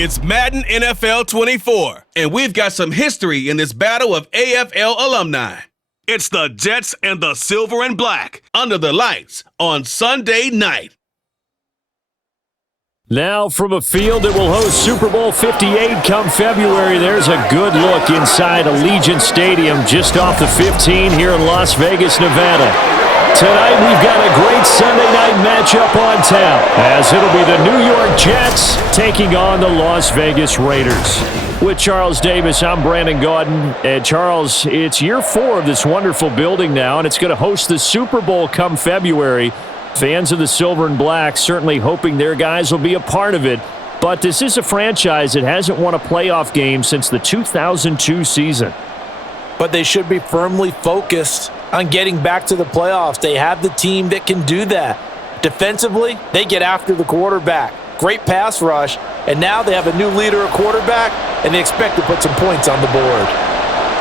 It's Madden NFL 24, and we've got some history in this battle of AFL alumni. It's the Jets and the Silver and Black under the lights on Sunday night. Now from a field that will host Super Bowl 58 come February, there's a good look inside Allegiant Stadium just off the 15 here in Las Vegas, Nevada. Tonight we've got a great Sunday night matchup on tap, as it'll be the New York Jets taking on the Las Vegas Raiders. With Charles Davis, I'm Brandon Gaudin. And Charles, it's year 4 of this wonderful building now, and it's going to host the Super Bowl come February. Fans of the Silver and Black certainly hoping their guys will be a part of it. But this is a franchise that hasn't won a playoff game since the 2002 season. But they should be firmly focused on getting back to the playoffs. They have the team that can do that. Defensively, they get after the quarterback. Great pass rush, and now they have a new leader at quarterback, and they expect to put some points on the board.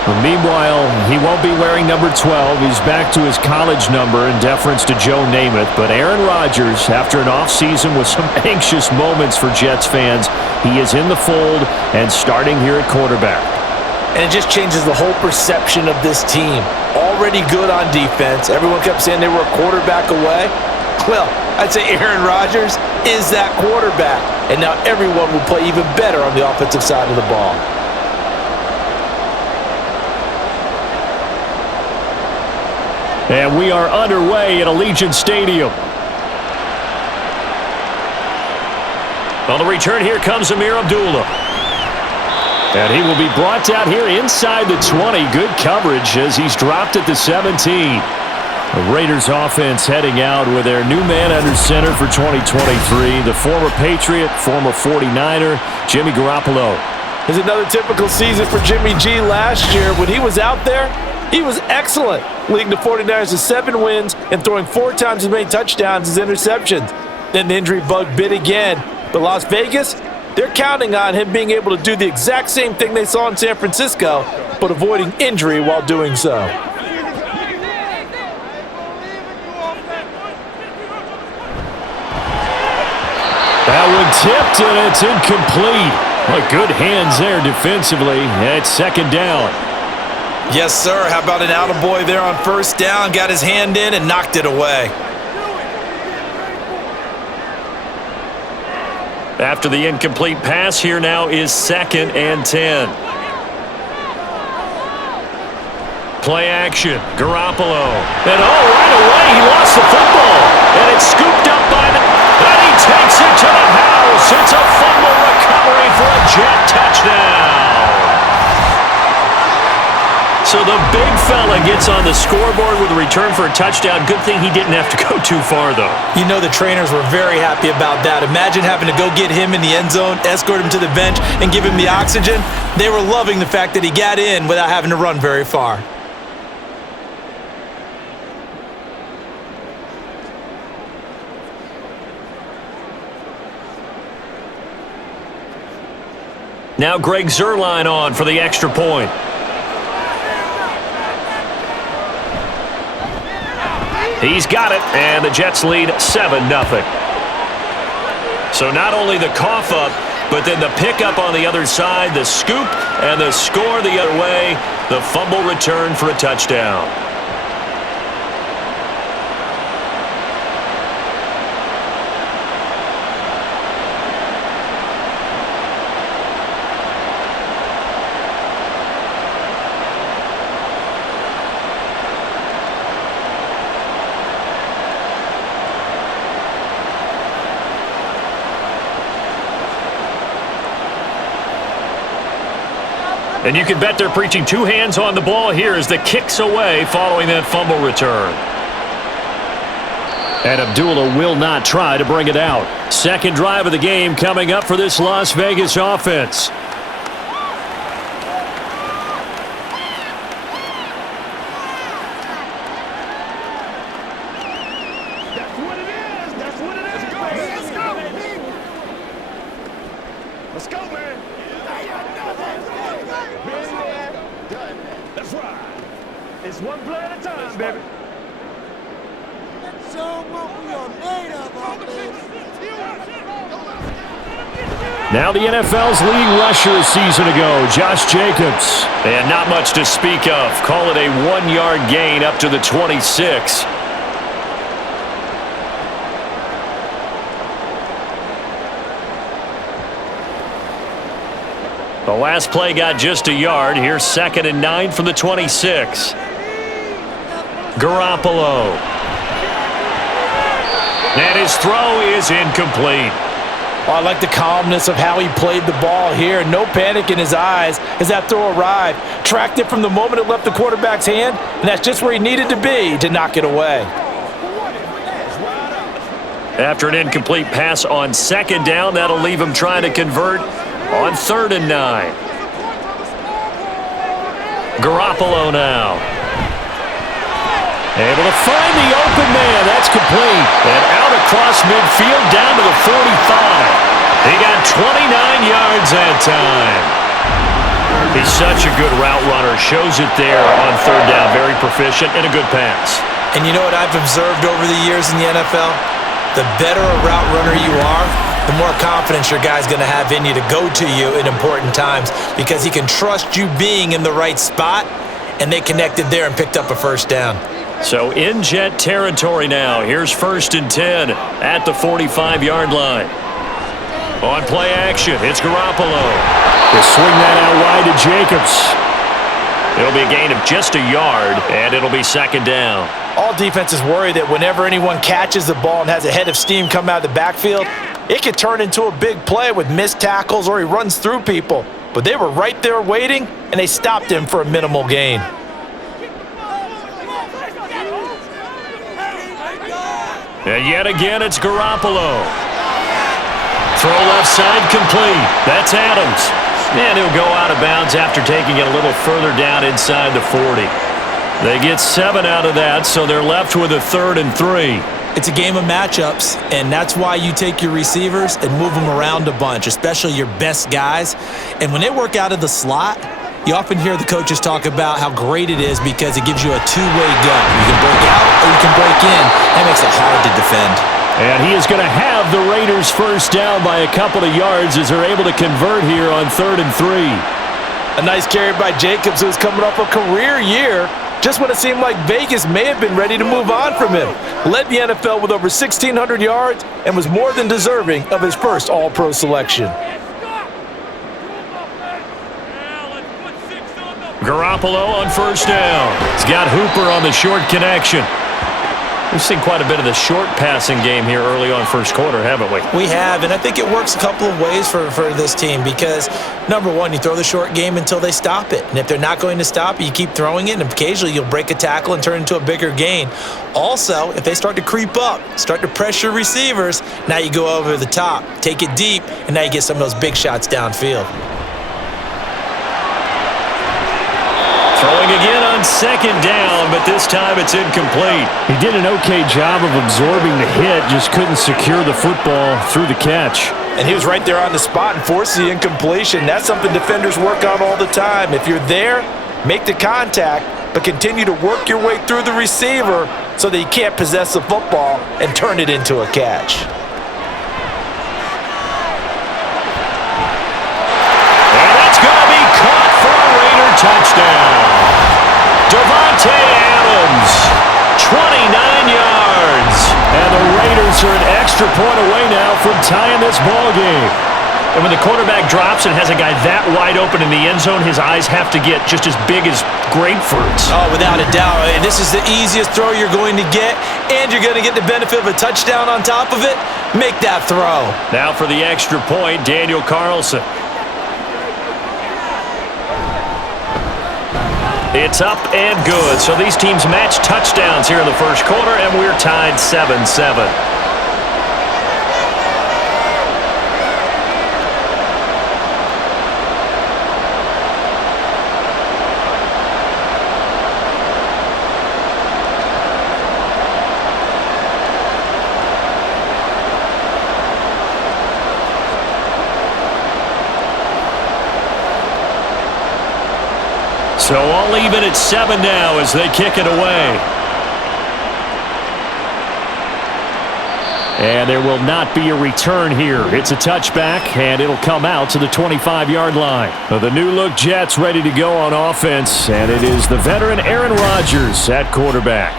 Well, meanwhile, he won't be wearing number 12. He's back to his college number in deference to Joe Namath. But Aaron Rodgers, after an offseason with some anxious moments for Jets fans, he is in the fold and starting here at quarterback. And it just changes the whole perception of this team. Already good on defense. Everyone kept saying they were a quarterback away. Well, I'd say Aaron Rodgers is that quarterback. And now everyone will play even better on the offensive side of the ball. And we are underway at Allegiant Stadium. On the return, here comes Amir Abdullah. And he will be brought down here inside the 20. Good coverage as he's dropped at the 17. The Raiders offense heading out with their new man under center for 2023, the former Patriot, former 49er, Jimmy Garoppolo. It's another typical season for Jimmy G last year. When he was out there, he was excellent, leading the 49ers to 7 wins and throwing 4 times as many touchdowns as interceptions. Then the injury bug bit again. But Las Vegas, they're counting on him being able to do the exact same thing they saw in San Francisco, but avoiding injury while doing so. That one tipped, and it's incomplete. Well, good hands there defensively. And it's second down. Yes, sir. How about an attaboy there on first down? Got his hand in and knocked it away. After the incomplete pass, here now is 2nd and 10. Play action. Garoppolo. And right away, he lost the football. And it's scooped up by the... And he takes it to the house. It's a fumble recovery for a Jet touchdown. So the big fella gets on the scoreboard with a return for a touchdown. Good thing he didn't have to go too far, though. You know the trainers were very happy about that. Imagine having to go get him in the end zone, escort him to the bench, and give him the oxygen. They were loving the fact that he got in without having to run very far. Now Greg Zuerlein on for the extra point. He's got it, and the Jets lead 7-0. So not only the cough up, but then the pickup on the other side, the scoop, and the score the other way, the fumble return for a touchdown. And you can bet they're preaching 2 hands on the ball here as the kick's away following that fumble return. And Abdullah will not try to bring it out. Second drive of the game coming up for this Las Vegas offense. That's what it is. That's what it is. Let's go. Let's go, man. That's right. It's one play at a time, baby. Let's show what we are made of, baby. Now the NFL's leading rusher a season ago, Josh Jacobs. And not much to speak of. Call it a 1-yard gain up to the 26. The last play got just a yard. Here's 2nd and 9 from the 26. Garoppolo. And his throw is incomplete. Oh, I like the calmness of how he played the ball here. No panic in his eyes as that throw arrived. Tracked it from the moment it left the quarterback's hand, and that's just where he needed to be to knock it away. After an incomplete pass on 2nd down, that'll leave him trying to convert on 3rd and 9. Garoppolo now. Able to find the open man. That's complete. And out across midfield down to the 45. He got 29 yards that time. He's such a good route runner. Shows it there on 3rd down. Very proficient and a good pass. And you know what I've observed over the years in the NFL? The better a route runner you are, the more confidence your guy's going to have in you to go to you in important times because he can trust you being in the right spot, and they connected there and picked up a 1st down. So in jet territory now. Here's 1st and 10 at the 45-yard line. On play action, it's Garoppolo. They swing that out wide to Jacobs. It'll be a gain of just a yard, and it'll be 2nd down. All defenses worry that whenever anyone catches the ball and has a head of steam come out of the backfield, it could turn into a big play with missed tackles or he runs through people. But they were right there waiting, and they stopped him for a minimal gain. And yet again, it's Garoppolo. Throw left side complete. That's Adams. And he'll go out of bounds after taking it a little further down inside the 40. They get 7 out of that, so they're left with a 3rd and 3. It's a game of matchups, and that's why you take your receivers and move them around a bunch, especially your best guys. And when they work out of the slot, you often hear the coaches talk about how great it is because it gives you a two-way go. You can break out or you can break in. That makes it hard to defend. And he is going to have the Raiders 1st down by a couple of yards as they're able to convert here on 3rd and 3. A nice carry by Jacobs, who's coming off a career year, just when it seemed like Vegas may have been ready to move on from him. Led the NFL with over 1,600 yards and was more than deserving of his first All-Pro selection. Garoppolo on 1st down. He's got Hooper on the short connection. We've seen quite a bit of the short passing game here early on 1st quarter, haven't we? We have, and I think it works a couple of ways for this team because, number one, you throw the short game until they stop it. And if they're not going to stop it, you keep throwing it, and occasionally you'll break a tackle and turn it into a bigger gain. Also, if they start to creep up, start to pressure receivers, now you go over the top, take it deep, and now you get some of those big shots downfield. Throwing again on 2nd down, but this time it's incomplete. He did an okay job of absorbing the hit, just couldn't secure the football through the catch. And he was right there on the spot and forced the incompletion. That's something defenders work on all the time. If you're there, make the contact, but continue to work your way through the receiver so that you can't possess the football and turn it into a catch. And that's going to be caught for a Raider touchdown. Devontae Adams, 29 yards. And the Raiders are an extra point away now from tying this ball game. And when the quarterback drops and has a guy that wide open in the end zone, his eyes have to get just as big as grapefruits. Oh, without a doubt. And this is the easiest throw you're going to get, and you're going to get the benefit of a touchdown on top of it. Make that throw. Now for the extra point, Daniel Carlson. It's up and good. So these teams match touchdowns here in the 1st quarter, and we're tied 7-7. So all even at 7 now as they kick it away. And there will not be a return here. It's a touchback, and it'll come out to the 25-yard line. The new-look Jets ready to go on offense, and it is the veteran Aaron Rodgers at quarterback.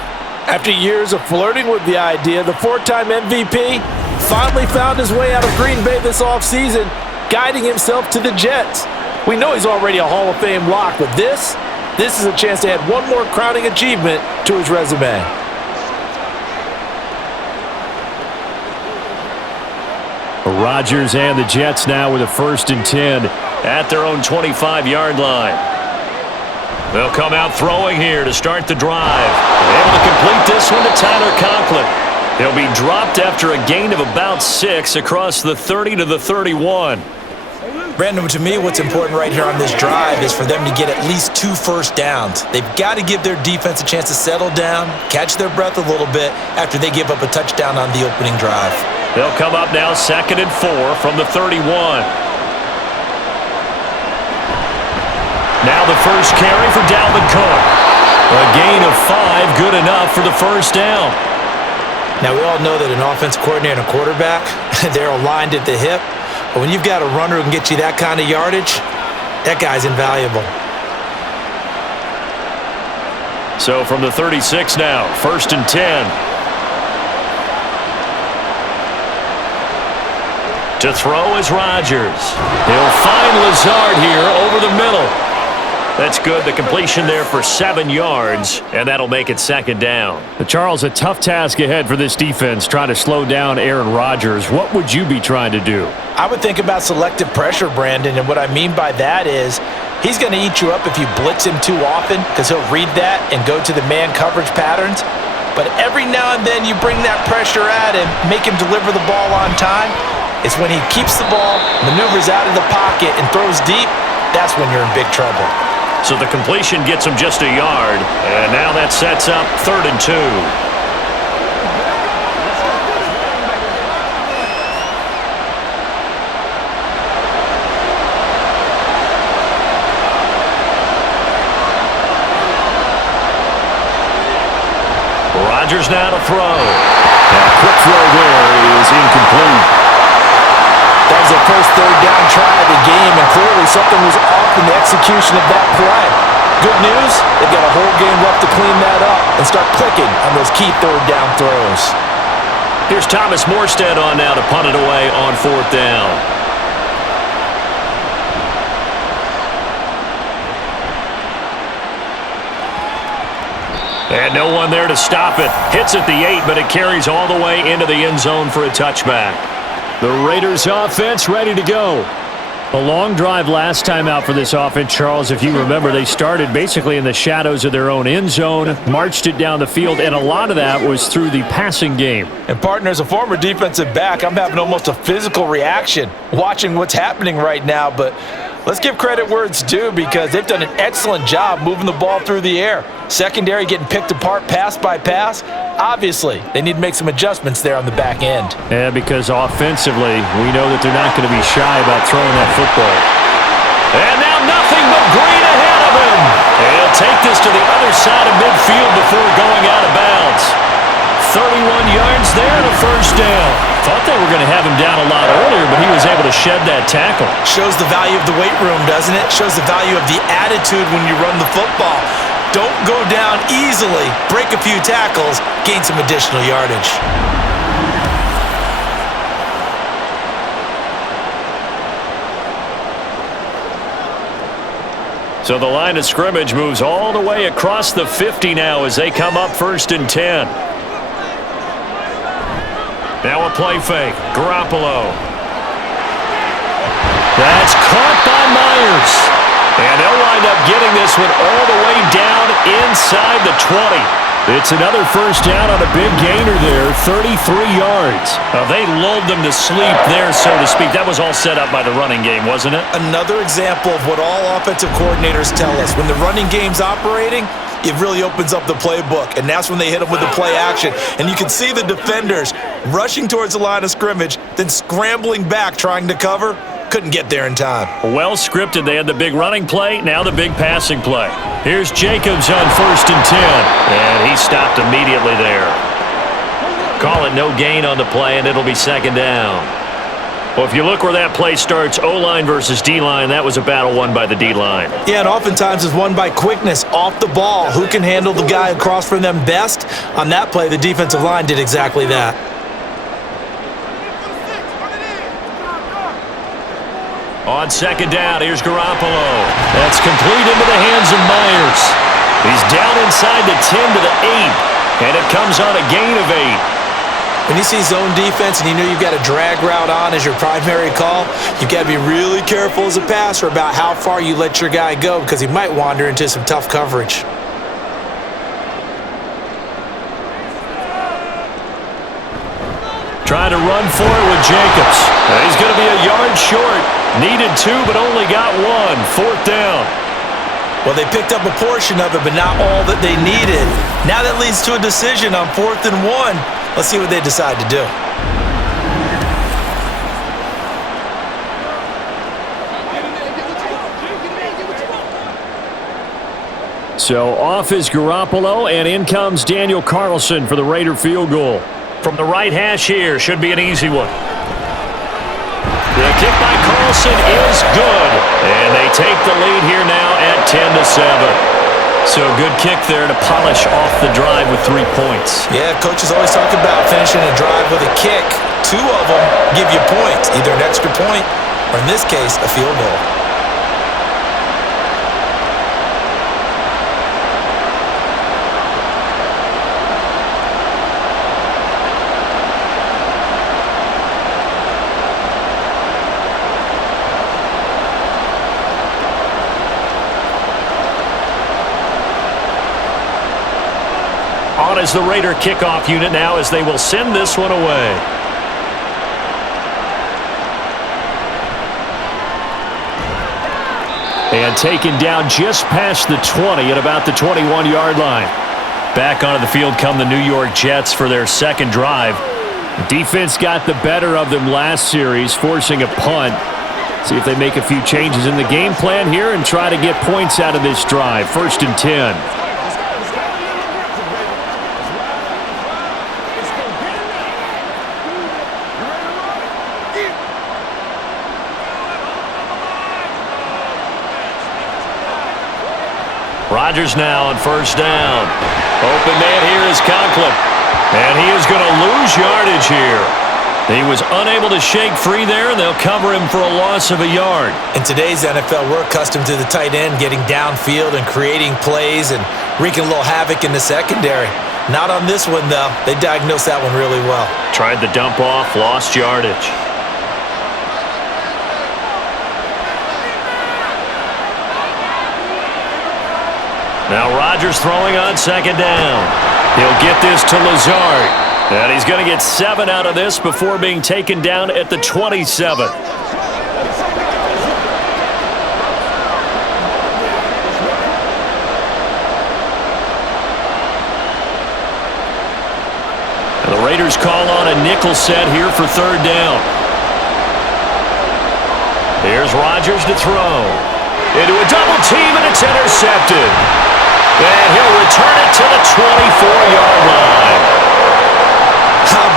After years of flirting with the idea, the four-time MVP finally found his way out of Green Bay this offseason, guiding himself to the Jets. We know he's already a Hall of Fame lock, but this is a chance to add one more crowning achievement to his resume. Rodgers and the Jets now with a 1st and 10 at their own 25-yard line. They'll come out throwing here to start the drive. They're able to complete this one to Tyler Conklin. He'll be dropped after a gain of about 6 across the 30 to the 31. Brandon, to me, what's important right here on this drive is for them to get at least 2 first downs. They've got to give their defense a chance to settle down, catch their breath a little bit after they give up a touchdown on the opening drive. They'll come up now 2nd and 4 from the 31. Now the first carry for Dalvin Cook. A gain of 5, good enough for the first down. Now, we all know that an offense coordinator and a quarterback, they're aligned at the hip. But when you've got a runner who can get you that kind of yardage, that guy's invaluable. So from the 36 now, 1st and 10. To throw is Rodgers. He'll find Lazard here over the middle. That's good. The completion there for 7 yards, and that'll make it 2nd down. Charles, a tough task ahead for this defense, trying to slow down Aaron Rodgers. What would you be trying to do? I would think about selective pressure, Brandon, and what I mean by that is he's going to eat you up if you blitz him too often because he'll read that and go to the man coverage patterns. But every now and then you bring that pressure at him, make him deliver the ball on time. It's when he keeps the ball, maneuvers out of the pocket, and throws deep, that's when you're in big trouble. So the completion gets him just a yard, and now that sets up 3rd and 2. Rodgers now to throw. A quick throw there is incomplete. That was the first 3rd down try of the game, and clearly something was off in the execution of that play. Good news, they've got a whole game left to clean that up and start clicking on those key 3rd down throws. Here's Thomas Morstead on now to punt it away on 4th down. And no one there to stop it. Hits at the 8, but it carries all the way into the end zone for a touchback. The Raiders offense ready to go. A long drive last time out for this offense, Charles. If you remember, they started basically in the shadows of their own end zone, marched it down the field, and a lot of that was through the passing game. And partner, as a former defensive back, I'm having almost a physical reaction watching what's happening right now, but let's give credit where it's due because they've done an excellent job moving the ball through the air. Secondary getting picked apart pass by pass. Obviously, they need to make some adjustments there on the back end. Yeah, because offensively, we know that they're not going to be shy about throwing that football. And now nothing but green ahead of him. He'll take this to the other side of midfield before going out of bounds. 31 yards there and a first down. Thought they were going to have him down a lot earlier, but he was able to shed that tackle. Shows the value of the weight room, doesn't it? Shows the value of the attitude when you run the football. Don't go down easily. Break a few tackles. Gain some additional yardage. So the line of scrimmage moves all the way across the 50 now as they come up 1st and 10. Now a play fake. Garoppolo. That's caught by Myers. And they'll wind up getting this one all the way down inside the 20. It's another first down on a big gainer there, 33 yards. They lulled them to sleep there, so to speak. That was all set up by the running game, wasn't it? Another example of what all offensive coordinators tell us. When the running game's operating, it really opens up the playbook, and that's when they hit them with the play action. And you can see the defenders rushing towards the line of scrimmage, then scrambling back trying to cover. Couldn't get there in time. Well scripted. They had the big running play, now the big passing play. Here's Jacobs on 1st and 10, and he stopped immediately there. Call it no gain on the play, and it'll be second down. Well, if you look where that play starts, O-line versus D-line, that was a battle won by the D-line. Yeah, and oftentimes it's won by quickness off the ball. Who can handle the guy across from them best? On that play, the defensive line did exactly that. On second down, here's Garoppolo. That's complete into the hands of Myers. He's down inside the 10 to the 8, and it comes on a gain of 8. When you see zone defense and you know you've got a drag route on as your primary call, you've got to be really careful as a passer about how far you let your guy go because he might wander into some tough coverage. Trying to run for it with Jacobs. He's going to be a yard short. Needed 2, but only got 1. 4th down. Well, they picked up a portion of it, but not all that they needed. Now that leads to a decision on 4th and 1. Let's see what they decide to do. So off is Garoppolo, and in comes Daniel Carlson for the Raider field goal. From the right hash here, should be an easy one. The kick by Carlson is good, and they take the lead here now at 10-7. So good kick there to polish off the drive with 3 points. Yeah, coaches always talk about finishing a drive with a kick. 2 of them give you points, either an extra point or in this case, a field goal. On is the Raider kickoff unit now as they will send this one away. And taken down just past the 20 at about the 21-yard line. Back onto the field come the New York Jets for their second drive. The defense got the better of them last series, forcing a punt. See if they make a few changes in the game plan here and try to get points out of this drive. 1st and 10. Rodgers now on 1st down. Open man here is Conklin. And he is going to lose yardage here. He was unable to shake free there, and they'll cover him for a loss of a yard. In today's NFL, we're accustomed to the tight end getting downfield and creating plays and wreaking a little havoc in the secondary. Not on this one, though. They diagnosed that one really well. Tried the dump off, lost yardage. Now Rodgers throwing on 2nd down. He'll get this to Lazard. And he's going to get 7 out of this before being taken down at the 27. And the Raiders call on a nickel set here for 3rd down. Here's Rodgers to throw. Into a double team, and it's intercepted. And he'll return it to the 24-yard line.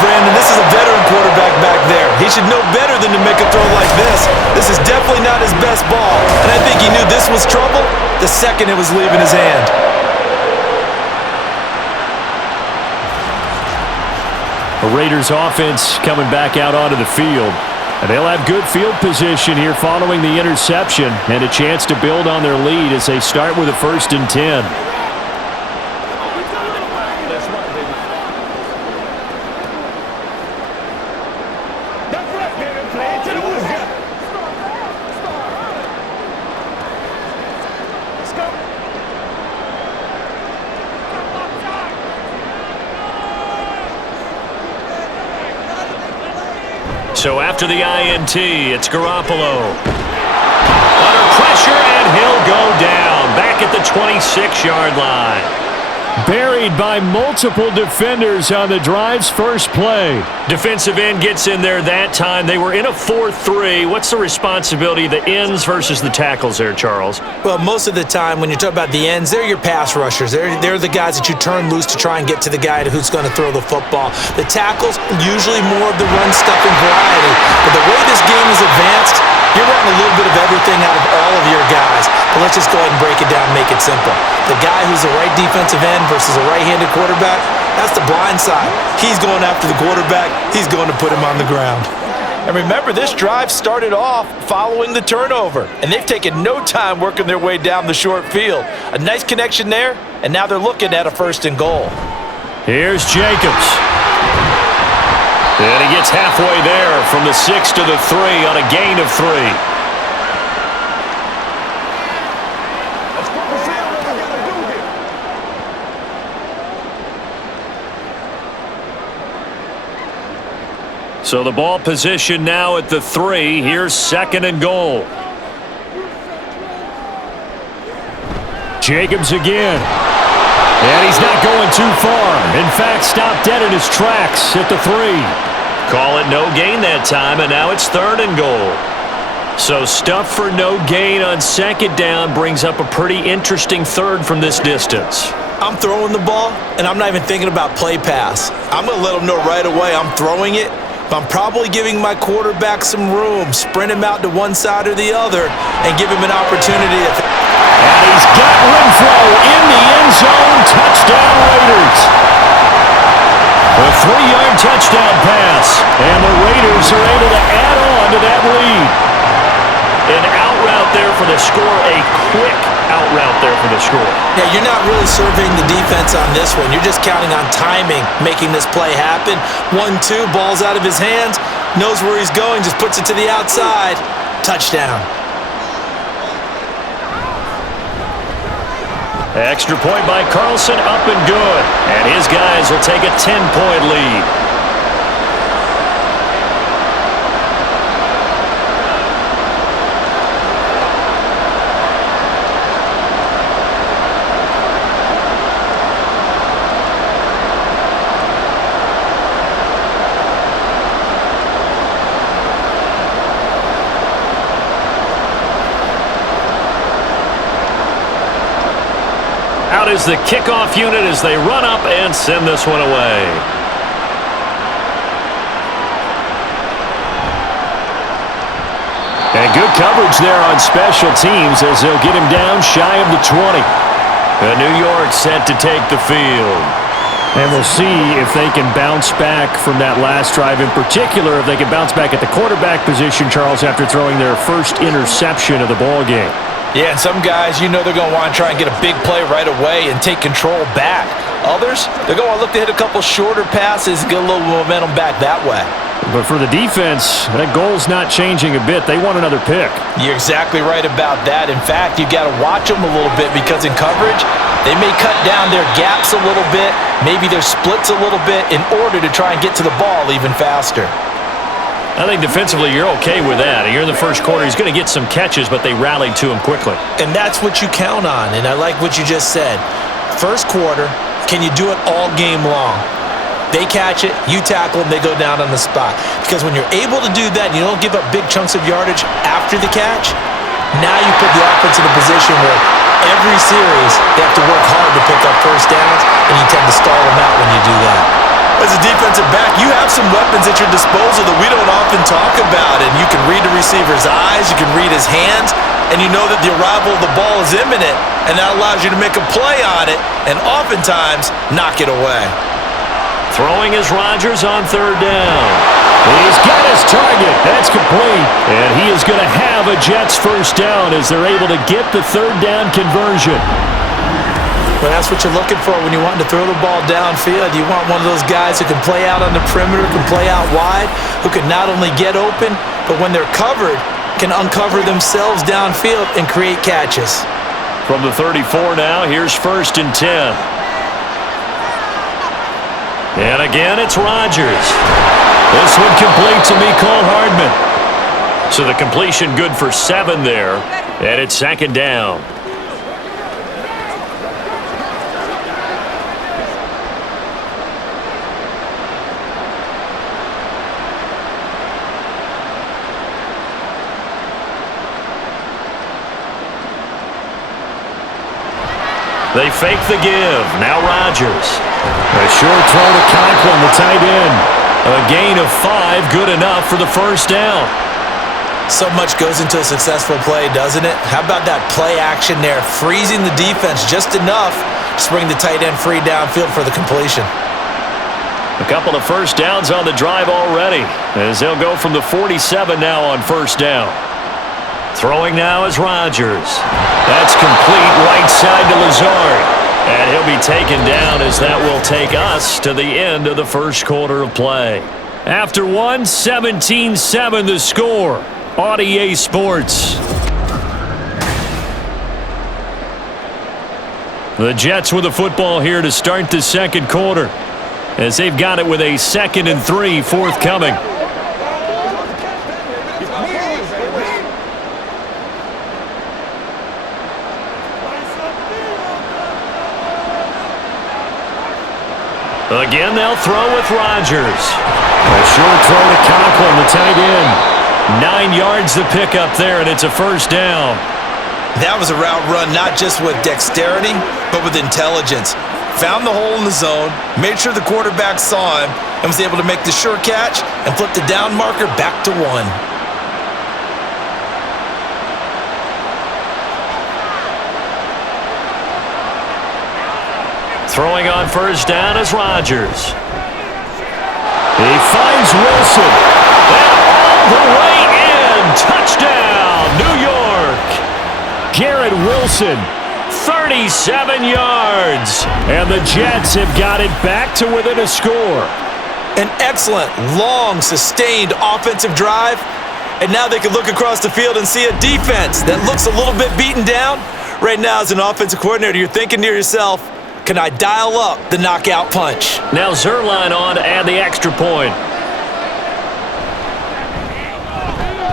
Brandon, this is a veteran quarterback back there. He should know better than to make a throw like this. This is definitely not his best ball. And I think he knew this was trouble the second it was leaving his hand. The Raiders offense coming back out onto the field. And they'll have good field position here following the interception and a chance to build on their lead as they start with a 1st and 10. So after the INT, it's Garoppolo. Under pressure, and he'll go down. Back at the 26-yard line. Buried by multiple defenders on the drive's first play. Defensive end gets in there that time. They were in a 4-3. What's the responsibility of the ends versus the tackles there, Charles? Well, most of the time when you talk about the ends, they're your pass rushers. They're the guys that you turn loose to try and get to the guy who's going to throw the football. The tackles, usually more of the run-stuffing variety. But the way this game is advanced, you're wanting a little bit of everything out of all of your guys. But let's just go ahead and break it down and make it simple. The guy who's the right defensive end versus a right-handed quarterback, that's the blind side. He's going after the quarterback. He's going to put him on the ground. And remember, this drive started off following the turnover, and they've taken no time working their way down the short field. A nice connection there, and now they're looking at a 1st and goal. Here's Jacobs. And he gets halfway there from the 6 to the 3 on a gain of 3. So the ball position now at the 3. Here's 2nd and goal. Jacobs again. And he's not going too far. In fact, stopped dead in his tracks at the 3. Call it no gain that time, and now it's 3rd and goal. So stuff for no gain on 2nd down brings up a pretty interesting 3rd from this distance. I'm throwing the ball, and I'm not even thinking about play pass. I'm going to let them know right away I'm throwing it. I'm probably giving my quarterback some room, sprint him out to one side or the other, and give him an opportunity. And he's got Renfro in the end zone. Touchdown, Raiders. A 3-yard touchdown pass. And the Raiders are able to add on to that lead. An out route there for the score, a quick out route there for the score. Yeah, you're not really surveying the defense on this one. You're just counting on timing, making this play happen. 1-2, ball's out of his hands, knows where he's going, just puts it to the outside. Touchdown. Extra point by Carlson, up and good. And his guys will take a 10-point lead. Out is the kickoff unit as they run up and send this one away. And good coverage there on special teams as they'll get him down shy of the 20. New York set to take the field. And we'll see if they can bounce back from that last drive. In particular, if they can bounce back at the quarterback position, Charles, after throwing their first interception of the ball game. Yeah, and some guys, you know they're going to want to try and get a big play right away and take control back. Others, they're going to look to hit a couple shorter passes and get a little momentum back that way. But for the defense, that goal's not changing a bit. They want another pick. You're exactly right about that. In fact, you got to watch them a little bit because in coverage, they may cut down their gaps a little bit, maybe their splits a little bit in order to try and get to the ball even faster. I think defensively you're okay with that. You're in the first quarter. He's going to get some catches, but they rallied to him quickly. And that's what you count on, and I like what you just said. First quarter, can you do it all game long? They catch it, you tackle them, they go down on the spot. Because when you're able to do that and you don't give up big chunks of yardage after the catch, now you put the offense in a position where every series they have to work hard to pick up first downs, and you tend to stall them out when you do that. As a defensive back, you have some weapons at your disposal that we don't often talk about, and you can read the receiver's eyes, you can read his hands, and you know that the arrival of the ball is imminent, and that allows you to make a play on it, and oftentimes knock it away. Throwing is Rodgers on 3rd down. He's got his target. That's complete. And he is going to have a Jets first down as they're able to get the 3rd down conversion. Well, that's what you're looking for when you want to throw the ball downfield. You want one of those guys who can play out on the perimeter, can play out wide, who can not only get open, but when they're covered, can uncover themselves downfield and create catches. From the 34 now, here's 1st and 10. And again, it's Rodgers. This one complete to Mecole Hardman. So the completion good for 7 there, and it's 2nd down. They fake the give. Now Rodgers. A short throw to Conklin, the tight end. A gain of 5, good enough for the first down. So much goes into a successful play, doesn't it? How about that play action there, freezing the defense just enough to bring the tight end free downfield for the completion. A couple of first downs on the drive already, as they'll go from the 47 now on first down. Throwing now is Rodgers. That's complete right side to Lazard. And he'll be taken down as that will take us to the end of the first quarter of play. After 1, 17-7 the score. On EA Sports. The Jets with the football here to start the second quarter, as they've got it with a 2nd and 3 forthcoming. Again, they'll throw with Rodgers. A short throw to Conklin, the tight end. 9 yards the pickup there, and it's a first down. That was a route run not just with dexterity, but with intelligence. Found the hole in the zone, made sure the quarterback saw him, and was able to make the sure catch and flip the down marker back to 1. Throwing on first down is Rodgers. He finds Wilson. And all the way in. Touchdown, New York. Garrett Wilson, 37 yards. and the Jets have got it back to within a score. An excellent, long, sustained offensive drive. And now they can look across the field and see a defense that looks a little bit beaten down. Right now, as an offensive coordinator, you're thinking to yourself, can I dial up the knockout punch? Now Zerline on to add the extra point.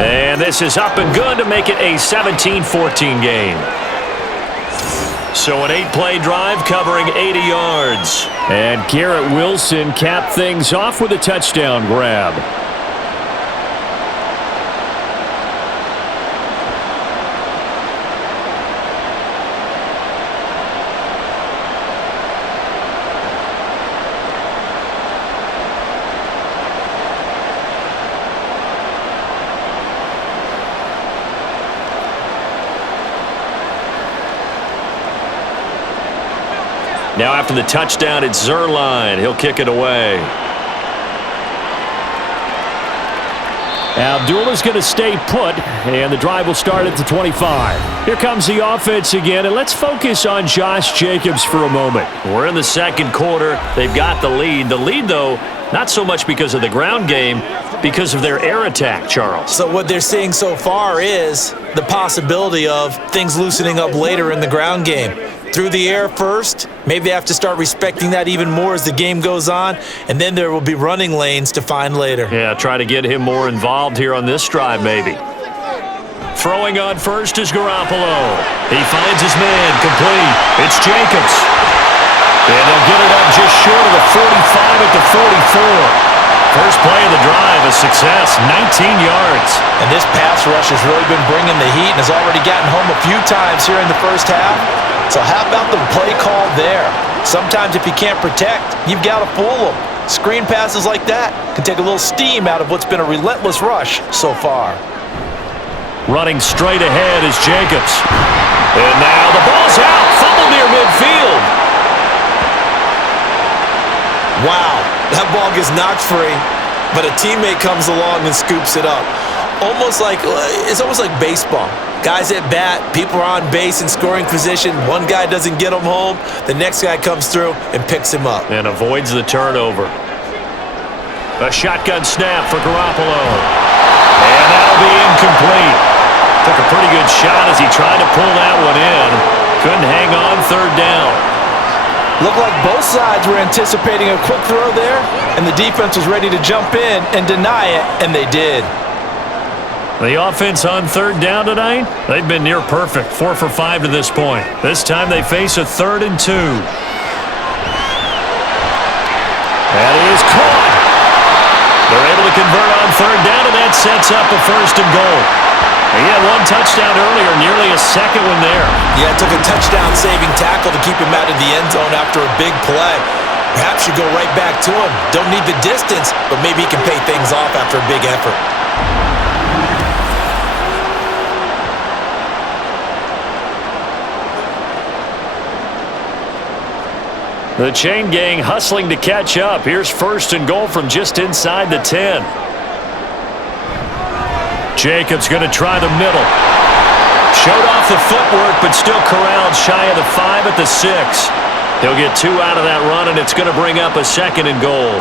And this is up and good to make it a 17-14 game. So an 8-play drive covering 80 yards. And Garrett Wilson capped things off with a touchdown grab. Now after the touchdown, it's Zerline. He'll kick it away. Abdullah's going to stay put, and the drive will start at the 25. Here comes the offense again, and let's focus on Josh Jacobs for a moment. We're in the second quarter. They've got the lead. The lead, though, not so much because of the ground game, because of their air attack, Charles. So what they're seeing so far is the possibility of things loosening up later in the ground game. Through the air first, maybe they have to start respecting that even more as the game goes on, and then there will be running lanes to find later. Yeah, try to get him more involved here on this drive, maybe. Throwing on first is Garoppolo. He finds his man, complete. It's Jacobs. And they'll get it up just short of the 45 at the 44. First play of the drive, a success, 19 yards. And this pass rush has really been bringing the heat and has already gotten home a few times here in the first half. So how about the play call there? Sometimes if you can't protect, you've got to fool them. Screen passes like that can take a little steam out of what's been a relentless rush so far. Running straight ahead is Jacobs. And now the ball's out, fumble near midfield. Wow, that ball gets knocked free, but a teammate comes along and scoops it up. It's almost like baseball. Guys at bat, people are on base in scoring position. One guy doesn't get him home. The next guy comes through and picks him up. And avoids the turnover. A shotgun snap for Garoppolo. And that'll be incomplete. Took a pretty good shot as he tried to pull that one in. Couldn't hang on third down. Looked like both sides were anticipating a quick throw there, and the defense was ready to jump in and deny it, and they did. The offense on third down tonight, they've been near perfect, 4 for 5 to this point. This time they face a 3rd and 2. That is caught. They're able to to convert on third down, and that sets up a first and goal. He had one touchdown earlier, nearly a second one there. Yeah, it took a touchdown-saving tackle to keep him out of the end zone after a big play. Perhaps you go right back to him. Don't need the distance, but maybe he can pay things off after a big effort. The chain gang hustling to catch up. Here's first and goal from just inside the 10. Jacobs going to try the middle. Showed off the footwork, but still corralled shy of the 5 at the 6. He'll get 2 out of that run, and it's going to bring up a second and goal.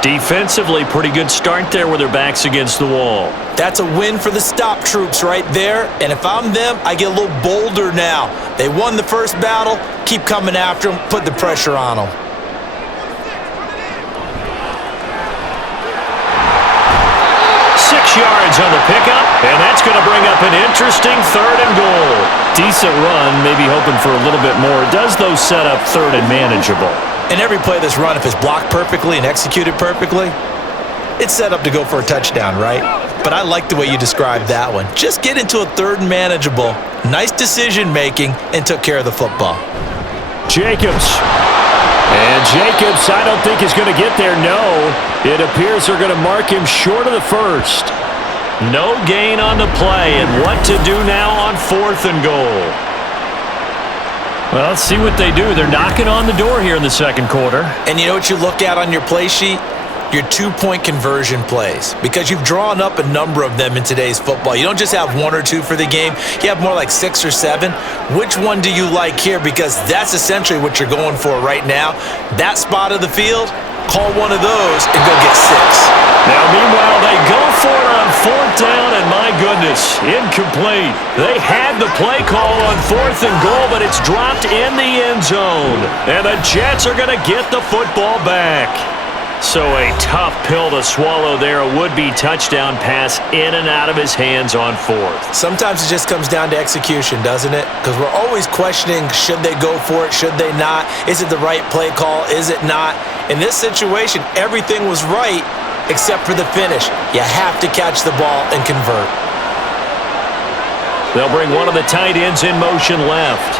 Defensively, pretty good start there with their backs against the wall. That's a win for the stop troops right there, and if I'm them, I get a little bolder now. They won the first battle, keep coming after them, put the pressure on them. Yards on the pickup, and that's going to bring up an interesting third and goal. Decent run, maybe hoping for a little bit more. Does those set up third and manageable? And every play of this run, if it's blocked perfectly and executed perfectly, it's set up to go for a touchdown, right? But I like the way you described that one. Just get into a third and manageable, nice decision-making, and took care of the football. Jacobs. And Jacobs, I don't think is going to get there. No, it appears they're going to mark him short of the first. No gain on the play, and what to do now on fourth and goal? Well, let's see what they do. They're knocking on the door here in the second quarter. And you know what you look at on your play sheet? Your two-point conversion plays, because you've drawn up a number of them in today's football. You don't just have 1 or 2 for the game. You have more like 6 or 7. Which one do you like here? Because that's essentially what you're going for right now. That spot of the field, call one of those and go get 6. Now, meanwhile, they go for it on fourth down, and my goodness, incomplete. They had the play call on fourth and goal, but it's dropped in the end zone. And the Jets are going to get the football back. So a tough pill to swallow there. A would-be touchdown pass in and out of his hands on fourth. Sometimes it just comes down to execution, doesn't it? Because we're always questioning, should they go for it, should they not? Is it the right play call, is it not? In this situation, everything was right except for the finish. You have to catch the ball and convert. They'll bring one of the tight ends in motion left.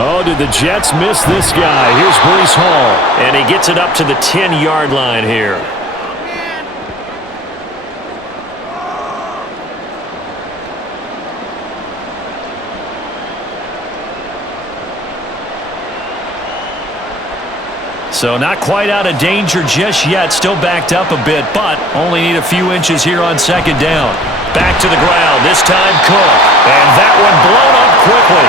Oh, did the Jets miss this guy? Here's Breece Hall. And he gets it up to the 10-yard line here. So not quite out of danger just yet. Still backed up a bit, but only need a few inches here on second down. Back to the ground, this time Cook. And that one blown up quickly,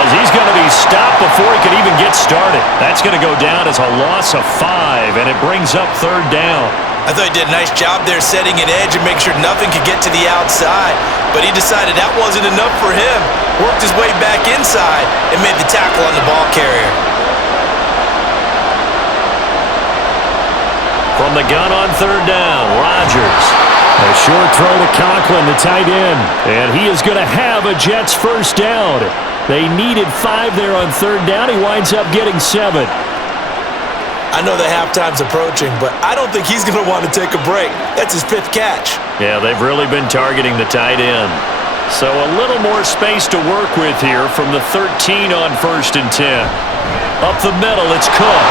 as he's going to be stopped before he could even get started. That's going to go down as a loss of 5, and it brings up third down. I thought he did a nice job there setting an edge and making sure nothing could get to the outside, but he decided that wasn't enough for him. Worked his way back inside and made the tackle on the ball carrier. From the gun on third down, Rodgers. A short throw to Conklin, the tight end. And he is going to have a Jets first down. They needed 5 there on third down. He winds up getting 7. I know the halftime's approaching, but I don't think he's going to want to take a break. That's his 5th catch. Yeah, they've really been targeting the tight end. So a little more space to work with here from the 13 on first and 10. Up the middle, it's Cook.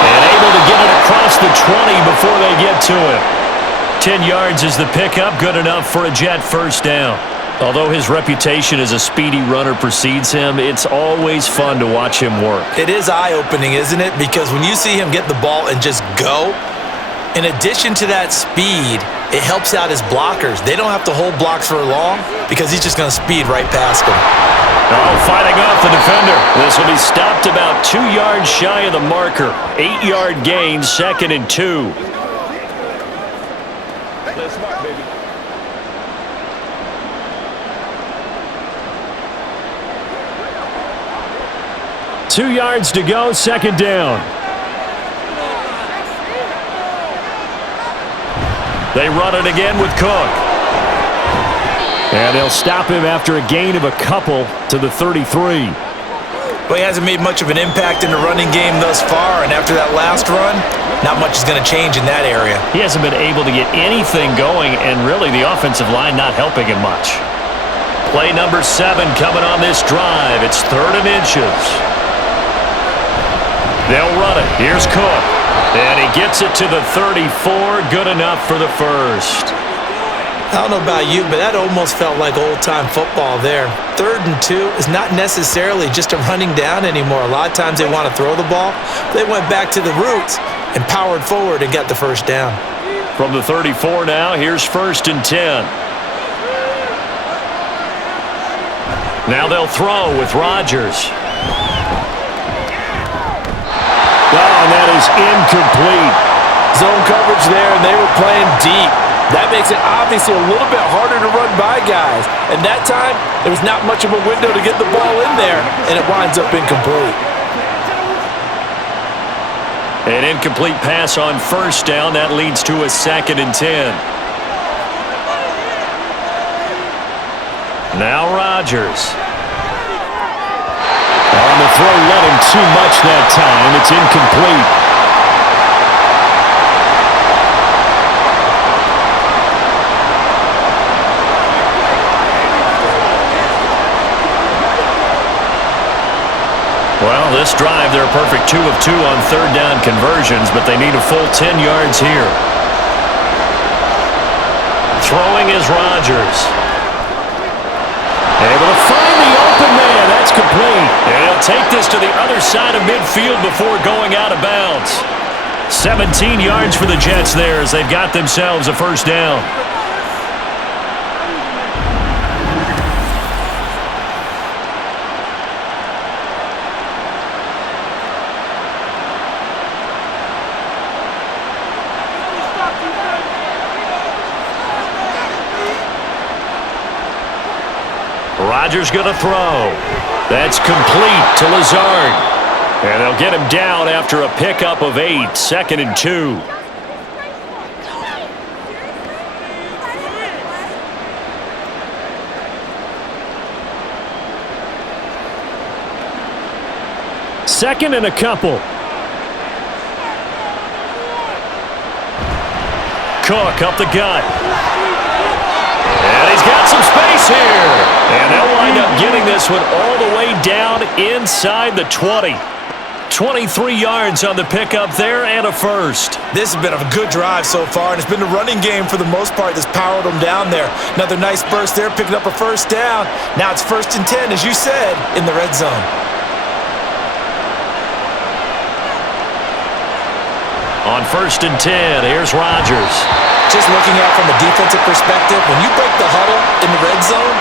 And able to get it across the 20 before they get to it. 10 yards is the pickup, good enough for a Jet first down. Although his reputation as a speedy runner precedes him, it's always fun to watch him work. It is eye-opening, isn't it? Because when you see him get the ball and just go, in addition to that speed, it helps out his blockers. They don't have to hold blocks for long because he's just going to speed right past them. Oh, fighting off the defender. This will be stopped about 2 yards shy of the marker. 8-yard gain, 2nd and 2. That's smart, baby. Two yards to go, second down. They run it again with Cook. And they'll stop him after a gain of a couple to the 33. Well, he hasn't made much of an impact in the running game thus far, and after that last run, not much is going to change in that area. He hasn't been able to get anything going, and really the offensive line not helping him much. Play number 7 coming on this drive. It's 3rd and inches. They'll run it. Here's Cook. And he gets it to the 34. Good enough for the first. I don't know about you, but that almost felt like old-time football there. 3rd and 2 is not necessarily just a running down anymore. A lot of times they want to throw the ball. They went back to the roots and powered forward and got the first down. From the 34 now, here's 1st and 10. Now they'll throw with Rodgers. Oh, and that is incomplete. Zone coverage there, and they were playing deep. That makes it obviously a little bit harder to run by guys. And that time, there was not much of a window to get the ball in there, and it winds up incomplete. An incomplete pass on 1st down. That leads to a 2nd and 10. Now Rodgers. On the throw, let him too much that time. It's incomplete. Well, this drive, they're a perfect 2 of 2 on 3rd down conversions, but they need a full 10 yards here. Throwing is Rodgers. Able to find the open man. That's complete. And he'll take this to the other side of midfield before going out of bounds. 17 yards for the Jets there as they've got themselves a first down. Rodgers going to throw. That's complete to Lazard. And they'll get him down after a pickup of 8. 2nd and 2. Second and a couple. Cook up the gut. And he's got some space here. And they'll wind up getting this one all the way down inside the 20. 23 yards on the pickup there and a first. This has been a good drive so far, and it's been the running game for the most part that's powered them down there. Another nice burst there, picking up a first down. Now it's 1st and 10, as you said, in the red zone. On 1st and 10, here's Rodgers. Just looking at it from a defensive perspective, when you break the huddle in the red zone,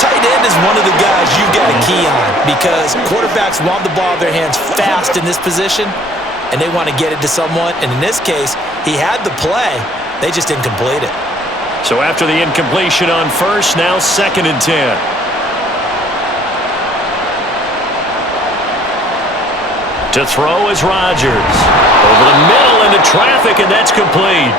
tight end is one of the guys you've got to key on because quarterbacks want the ball in their hands fast in this position, and they want to get it to someone. And in this case, he had the play. They just didn't complete it. So after the incompletion on 1st, now 2nd and 10. To throw is Rodgers. Over the middle into traffic, and that's complete.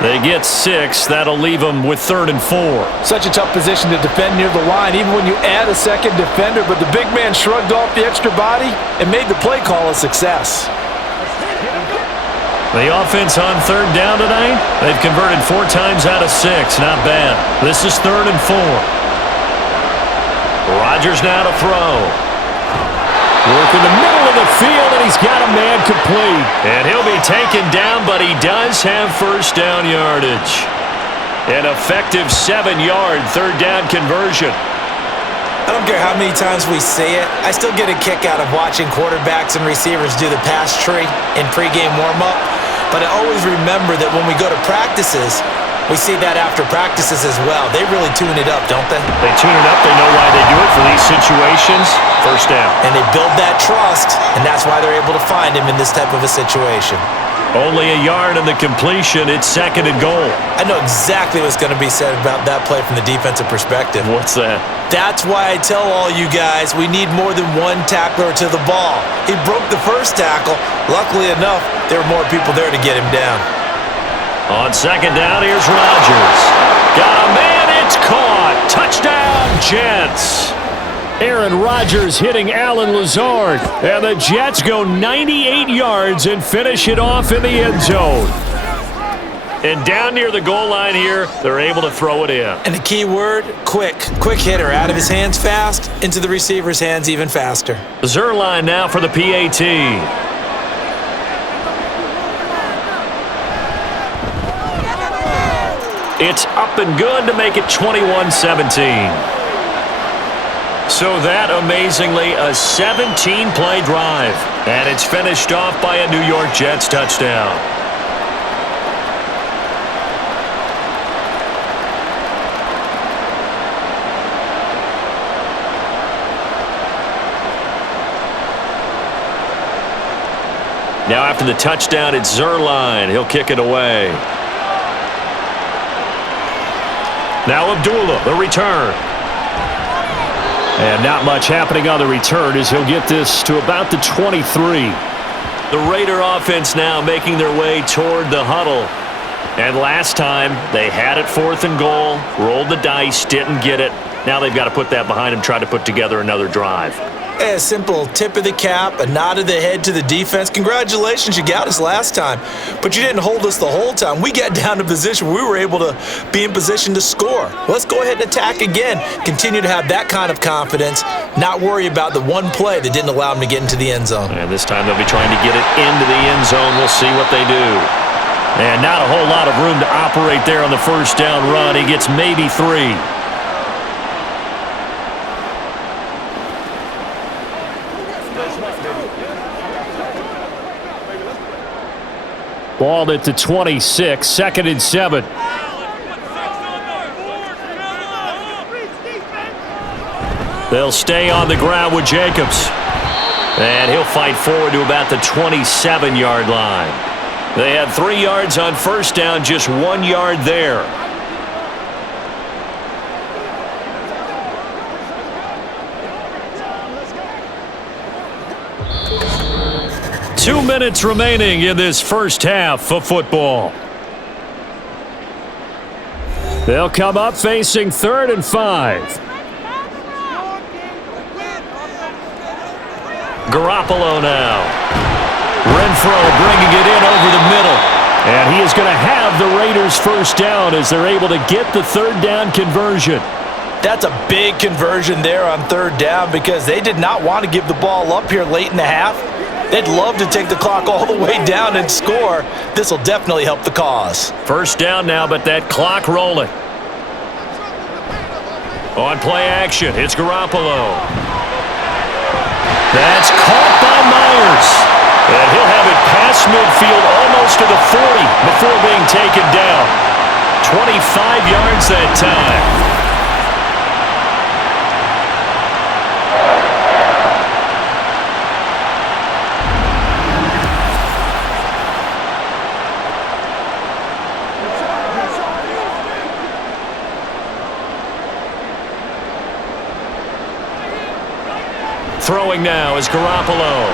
They get 6. That'll leave them with 3rd and 4. Such a tough position to defend near the line, even when you add a second defender, but the big man shrugged off the extra body and made the play call a success. The offense on 3rd down tonight, they've converted 4 times out of 6. Not bad. This is 3rd and 4. Rodgers now to throw. Work in the middle of the field, and he's got a man complete. And he'll be taken down, but he does have first down yardage. An effective 7-yard 3rd down conversion. I don't care how many times we see it. I still get a kick out of watching quarterbacks and receivers do the pass tree in pregame warm-up. But I always remember that when we go to practices, we see that after practices as well. They really tune it up, don't they? They tune it up. They know why they do it for these situations. First down. And they build that trust, and that's why they're able to find him in this type of a situation. Only a yard in the completion. It's 2nd and goal. I know exactly what's going to be said about that play from the defensive perspective. What's that? That's why I tell all you guys we need more than one tackler to the ball. He broke the first tackle. Luckily enough, there were more people there to get him down. On 2nd down, here's Rodgers. Got a man, it's caught. Touchdown, Jets. Aaron Rodgers hitting Alan Lazard. And the Jets go 98 yards and finish it off in the end zone. And down near the goal line here, they're able to throw it in. And the key word, quick. Quick hitter. Out of his hands fast, into the receiver's hands even faster. Zerline now for the PAT. It's up and good to make it 21-17. So that, amazingly, a 17-play drive. And it's finished off by a New York Jets touchdown. Now after the touchdown, it's Zerline. He'll kick it away. Now Abdullah, the return. And not much happening on the return as he'll get this to about the 23. The Raider offense now making their way toward the huddle. And last time, they had it 4th and goal, rolled the dice, didn't get it. Now they've got to put that behind them, try to put together another drive. A simple tip of the cap, a nod of the head to the defense. Congratulations, you got us last time, but you didn't hold us the whole time. We got down to position where we were able to be in position to score. Let's go ahead and attack again. Continue to have that kind of confidence, not worry about the one play that didn't allow them to get into the end zone. And this time they'll be trying to get it into the end zone. We'll see what they do. And not a whole lot of room to operate there on the first down run. He gets maybe 3. Ball at the 26, 2nd and 7. They'll stay on the ground with Jacobs. And he'll fight forward to about the 27-yard line. They had 3 yards on first down, just 1 yard there. Two minutes remaining in this first half of football. They'll come up facing 3rd and 5. Garoppolo now. Renfro bringing it in over the middle. And he is going to have the Raiders first down as they're able to get the 3rd down conversion. That's a big conversion there on 3rd down because they did not want to give the ball up here late in the half. They'd love to take the clock all the way down and score. This will definitely help the cause. First down now, but that clock rolling. On play action, it's Garoppolo. That's caught by Myers. And he'll have it past midfield almost to the 40 before being taken down. 25 yards that time. Throwing now is Garoppolo.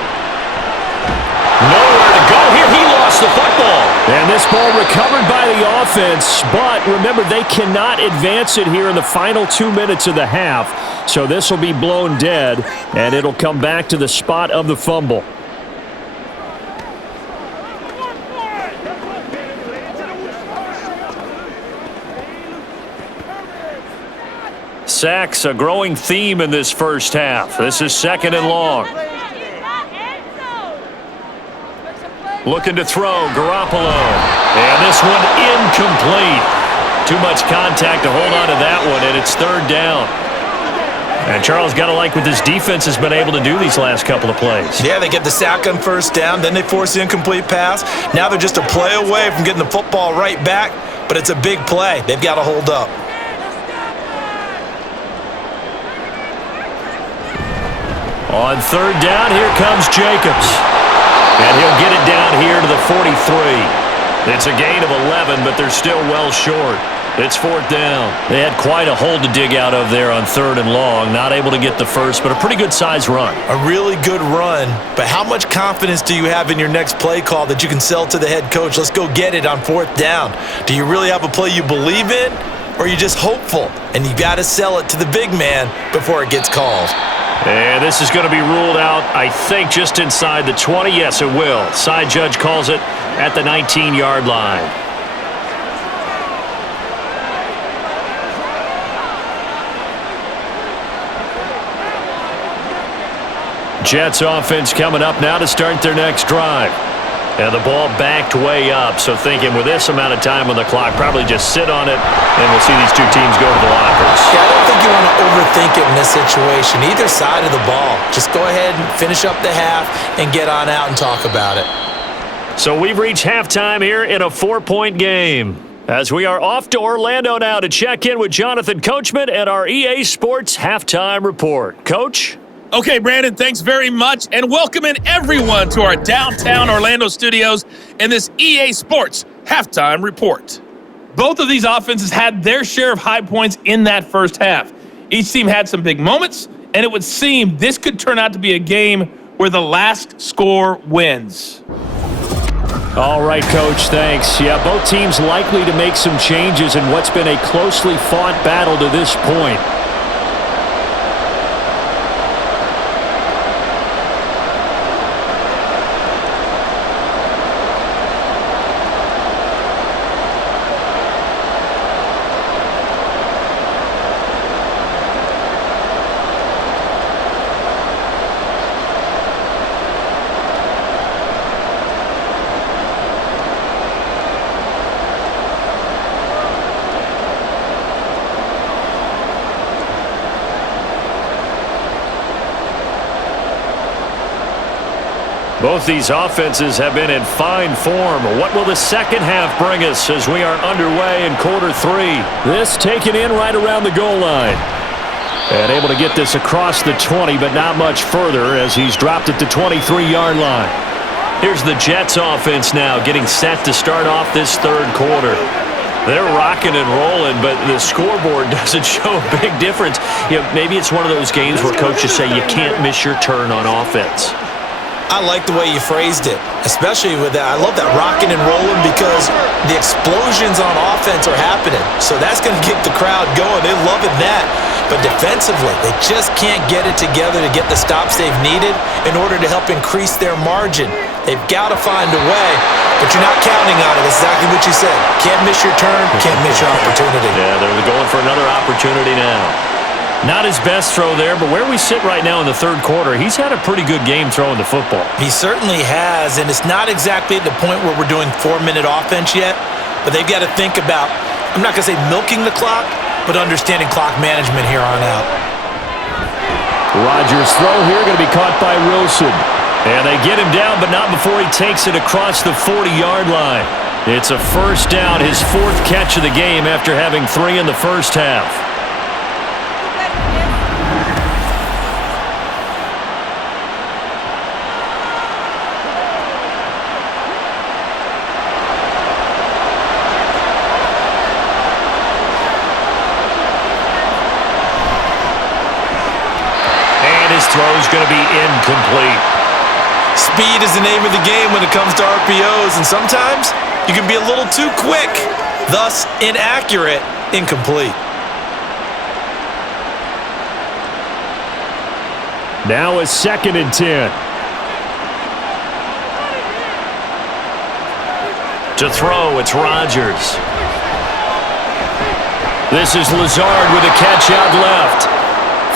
Nowhere to go here. He lost the football. And this ball recovered by the offense, but remember, they cannot advance it here in the final 2 minutes of the half. So this will be blown dead, and it'll come back to the spot of the fumble. Sacks, a growing theme in this first half. This is 2nd and long. Looking to throw, Garoppolo. And this one incomplete. Too much contact to hold on to that one, and it's 3rd down. And Charles, got to like what this defense has been able to do these last couple of plays. Yeah, they get the sack on first down, then they force the incomplete pass. Now they're just a play away from getting the football right back, but it's a big play. They've got to hold up. On 3rd down, here comes Jacobs. And he'll get it down here to the 43. It's a gain of 11, but they're still well short. It's 4th down. They had quite a hole to dig out of there on 3rd and long. Not able to get the first, but a pretty good size run. A really good run, but how much confidence do you have in your next play call that you can sell to the head coach? Let's go get it on 4th down. Do you really have a play you believe in, or are you just hopeful? And you got to sell it to the big man before it gets called. And this is going to be ruled out, I think, just inside the 20. Yes, it will. Side judge calls it at the 19-yard line. Jets offense coming up now to start their next drive. And the ball backed way up, so thinking with this amount of time on the clock, probably just sit on it, and we'll see these two teams go to the lockers. Yeah, I don't think you want to overthink it in this situation. Either side of the ball. Just go ahead and finish up the half and get on out and talk about it. So we've reached halftime here in a 4-point game. As we are off to Orlando now to check in with Jonathan Coachman and our EA Sports Halftime Report. Coach? Okay, Brandon, thanks very much, and welcome in everyone to our downtown Orlando studios and this EA Sports Halftime Report. Both of these offenses had their share of high points in that first half. Each team had some big moments, and it would seem this could turn out to be a game where the last score wins. All right, Coach, thanks. Yeah, both teams likely to make some changes in what's been a closely fought battle to this point. Both these offenses have been in fine form. What will the second half bring us as we are underway in quarter three? This taken in right around the goal line. And able to get this across the 20, but not much further as he's dropped at the 23-yard line. Here's the Jets offense now getting set to start off this third quarter. They're rocking and rolling, but the scoreboard doesn't show a big difference. You know, maybe it's one of those games where coaches say you can't miss your turn on offense. I like the way you phrased it, especially with that. I love that rocking and rolling because the explosions on offense are happening. So that's going to get the crowd going. They're loving that. But defensively, they just can't get it together to get the stops they've needed in order to help increase their margin. They've got to find a way, but you're not counting on it. That's exactly what you said. Can't miss your turn, can't miss your opportunity. Yeah, they're going for another opportunity now. Not his best throw there, but where we sit right now in the third quarter, he's had a pretty good game throwing the football. He certainly has, and it's not exactly at the point where we're doing 4-minute offense yet, but they've got to think about, I'm not going to say milking the clock, but understanding clock management here on out. Rodgers' throw here going to be caught by Wilson. And they get him down, but not before he takes it across the 40-yard line. It's a first down, his fourth catch of the game after having 3 in the first half. Throw's going to be incomplete. Speed is the name of the game when it comes to RPOs, and sometimes you can be a little too quick, thus inaccurate, incomplete. Now a 2nd and 10. To throw, it's Rodgers. This is Lazard with a catch out left.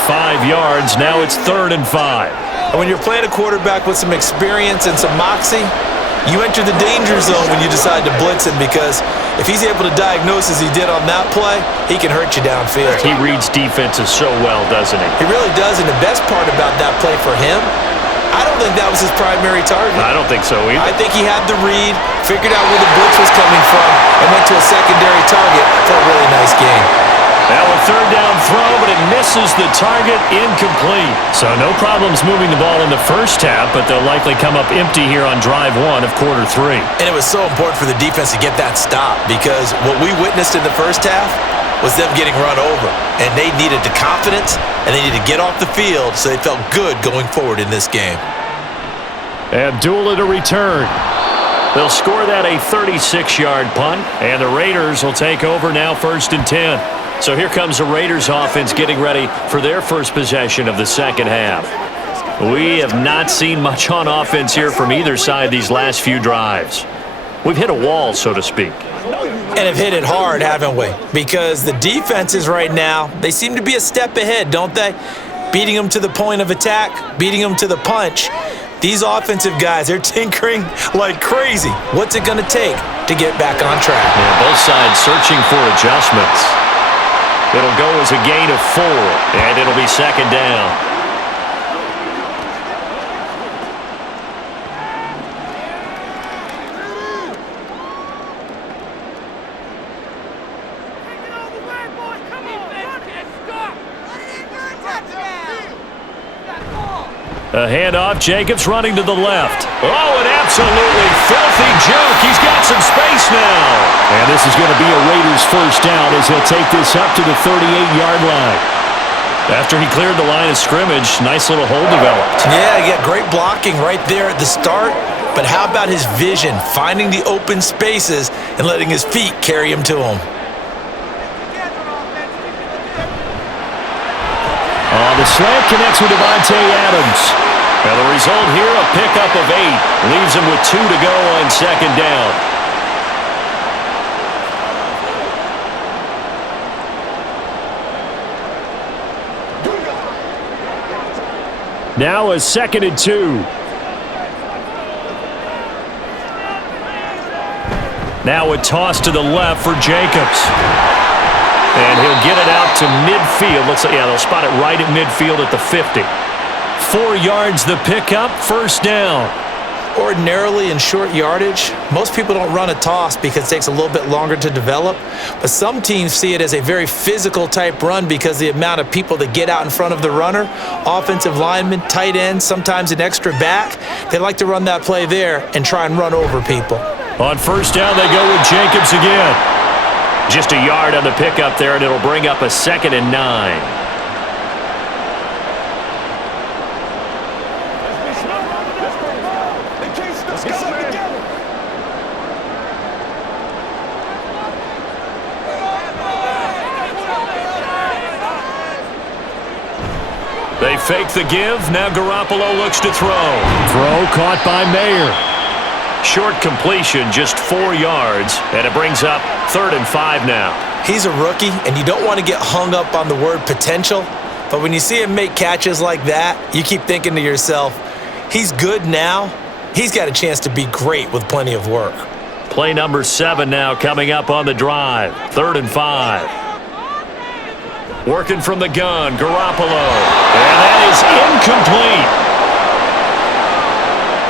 5 yards, now it's 3rd and 5. And when you're playing a quarterback with some experience and some moxie, you enter the danger zone when you decide to blitz him, because if he's able to diagnose as he did on that play, he can hurt you downfield. He reads defenses so well, doesn't he? He really does, and the best part about that play for him, I don't think that was his primary target. I don't think so either. I think he had the read, figured out where the blitz was coming from, and went to a secondary target for a really nice game. Now a 3rd down throw, but it misses the target, incomplete. So no problems moving the ball in the first half, but they'll likely come up empty here on drive 1 of quarter 3. And it was so important for the defense to get that stop, because what we witnessed in the first half was them getting run over. And they needed the confidence, and they needed to get off the field so they felt good going forward in this game. Abdullah to return. They'll score that a 36-yard punt, and the Raiders will take over now 1st and 10. So here comes the Raiders offense getting ready for their first possession of the second half. We have not seen much on offense here from either side these last few drives. We've hit a wall, so to speak. And have hit it hard, haven't we? Because the defenses right now, they seem to be a step ahead, don't they? Beating them to the point of attack, beating them to the punch. These offensive guys, they're tinkering like crazy. What's it going to take to get back on track? Yeah, both sides searching for adjustments. It'll go as a gain of 4, and it'll be second down. A handoff, Jacobs running to the left. Oh, an absolutely filthy juke. He's got some space now. And this is going to be a Raiders first down as he'll take this up to the 38-yard line. After he cleared the line of scrimmage, nice little hole developed. Yeah, he got great blocking right there at the start. But how about his vision, finding the open spaces and letting his feet carry him to him? The slant connects with Devontae Adams. And the result here, a pickup of 8. Leaves him with 2 to go on second down. Now a 2nd and 2. Now a toss to the left for Jacobs. And he'll get it out to midfield. They'll spot it right at midfield at the 50. 4 yards the pickup, first down. Ordinarily in short yardage, most people don't run a toss because it takes a little bit longer to develop. But some teams see it as a very physical type run because the amount of people that get out in front of the runner, offensive linemen, tight ends, sometimes an extra back, they like to run that play there and try and run over people. On first down, they go with Jacobs again. Just a yard on the pickup there, and it'll bring up a 2nd and 9. They fake the give. Now Garoppolo looks to throw. Throw caught by Mayer. Short completion, just 4 yards, and it brings up 3rd and 5 now. He's a rookie, and you don't want to get hung up on the word potential, but when you see him make catches like that, you keep thinking to yourself, he's good now. He's got a chance to be great with plenty of work. Play number 7 now coming up on the drive. 3rd and 5. Working from the gun, Garoppolo. And that is incomplete.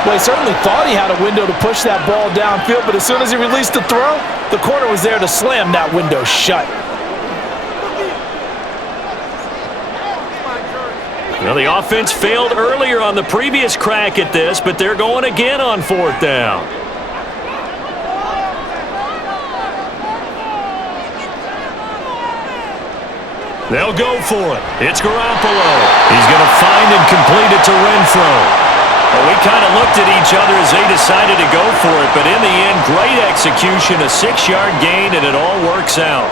Well, he certainly thought he had a window to push that ball downfield, but as soon as he released the throw, the corner was there to slam that window shut. Well, the offense failed earlier on the previous crack at this, but they're going again on 4th down. They'll go for it. It's Garoppolo. He's going to find and complete it to Renfro. Well, we kind of looked at each other as they decided to go for it, but in the end, great execution, a 6-yard gain, and it all works out.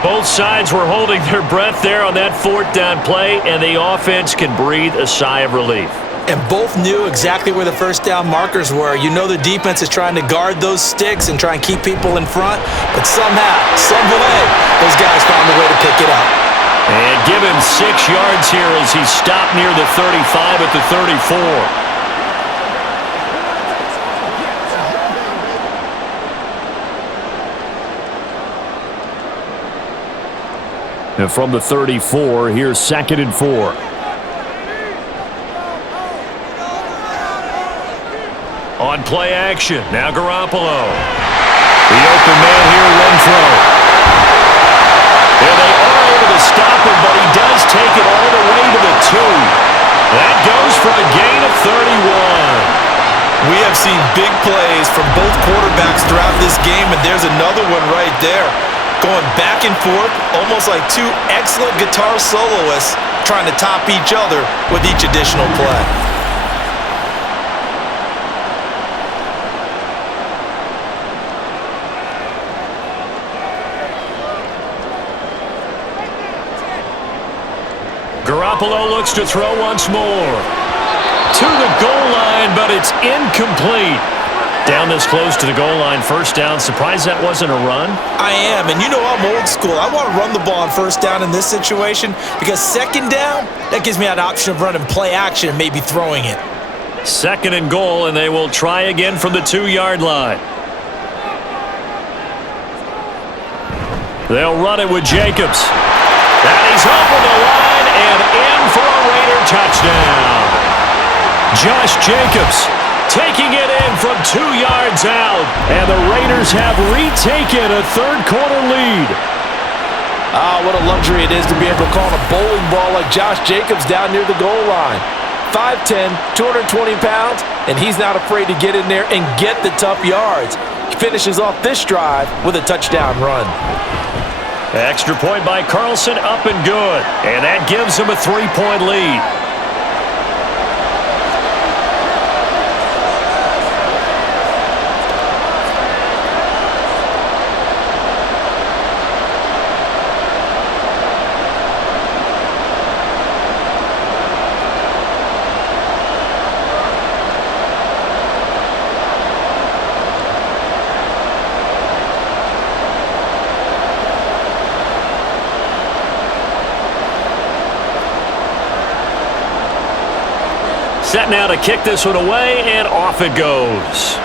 Both sides were holding their breath there on that 4th down play, and the offense can breathe a sigh of relief. And both knew exactly where the first down markers were. You know the defense is trying to guard those sticks and try and keep people in front, but somehow, some way, those guys found a way to pick it up. And give him 6 yards here as he stopped near the 35 at the 34. And from the 34, here's 2nd and 4. On play action, now Garoppolo. The open man here, Renfro. And they are able to stop him, but he does take it all the way to the 2. That goes for a gain of 31. We have seen big plays from both quarterbacks throughout this game, and there's another one right there. Going back and forth, almost like 2 excellent guitar soloists trying to top each other with each additional play. Garoppolo looks to throw once more. To the goal line, but it's incomplete. Down this close to the goal line, first down. Surprised that wasn't a run? I am, and you know I'm old school. I want to run the ball on first down in this situation because second down, that gives me an option of running play action and maybe throwing it. Second and goal, and they will try again from the 2-yard line. They'll run it with Jacobs. And he's over the line and in for a Raider touchdown. Josh Jacobs taking it in from 2 yards out. And the Raiders have retaken a third-quarter lead. What a luxury it is to be able to call a bowling ball like Josh Jacobs down near the goal line. 5'10", 220 pounds, and he's not afraid to get in there and get the tough yards. He finishes off this drive with a touchdown run. Extra point by Carlson, up and good. And that gives him a 3-point lead. Set now to kick this one away, and off it goes.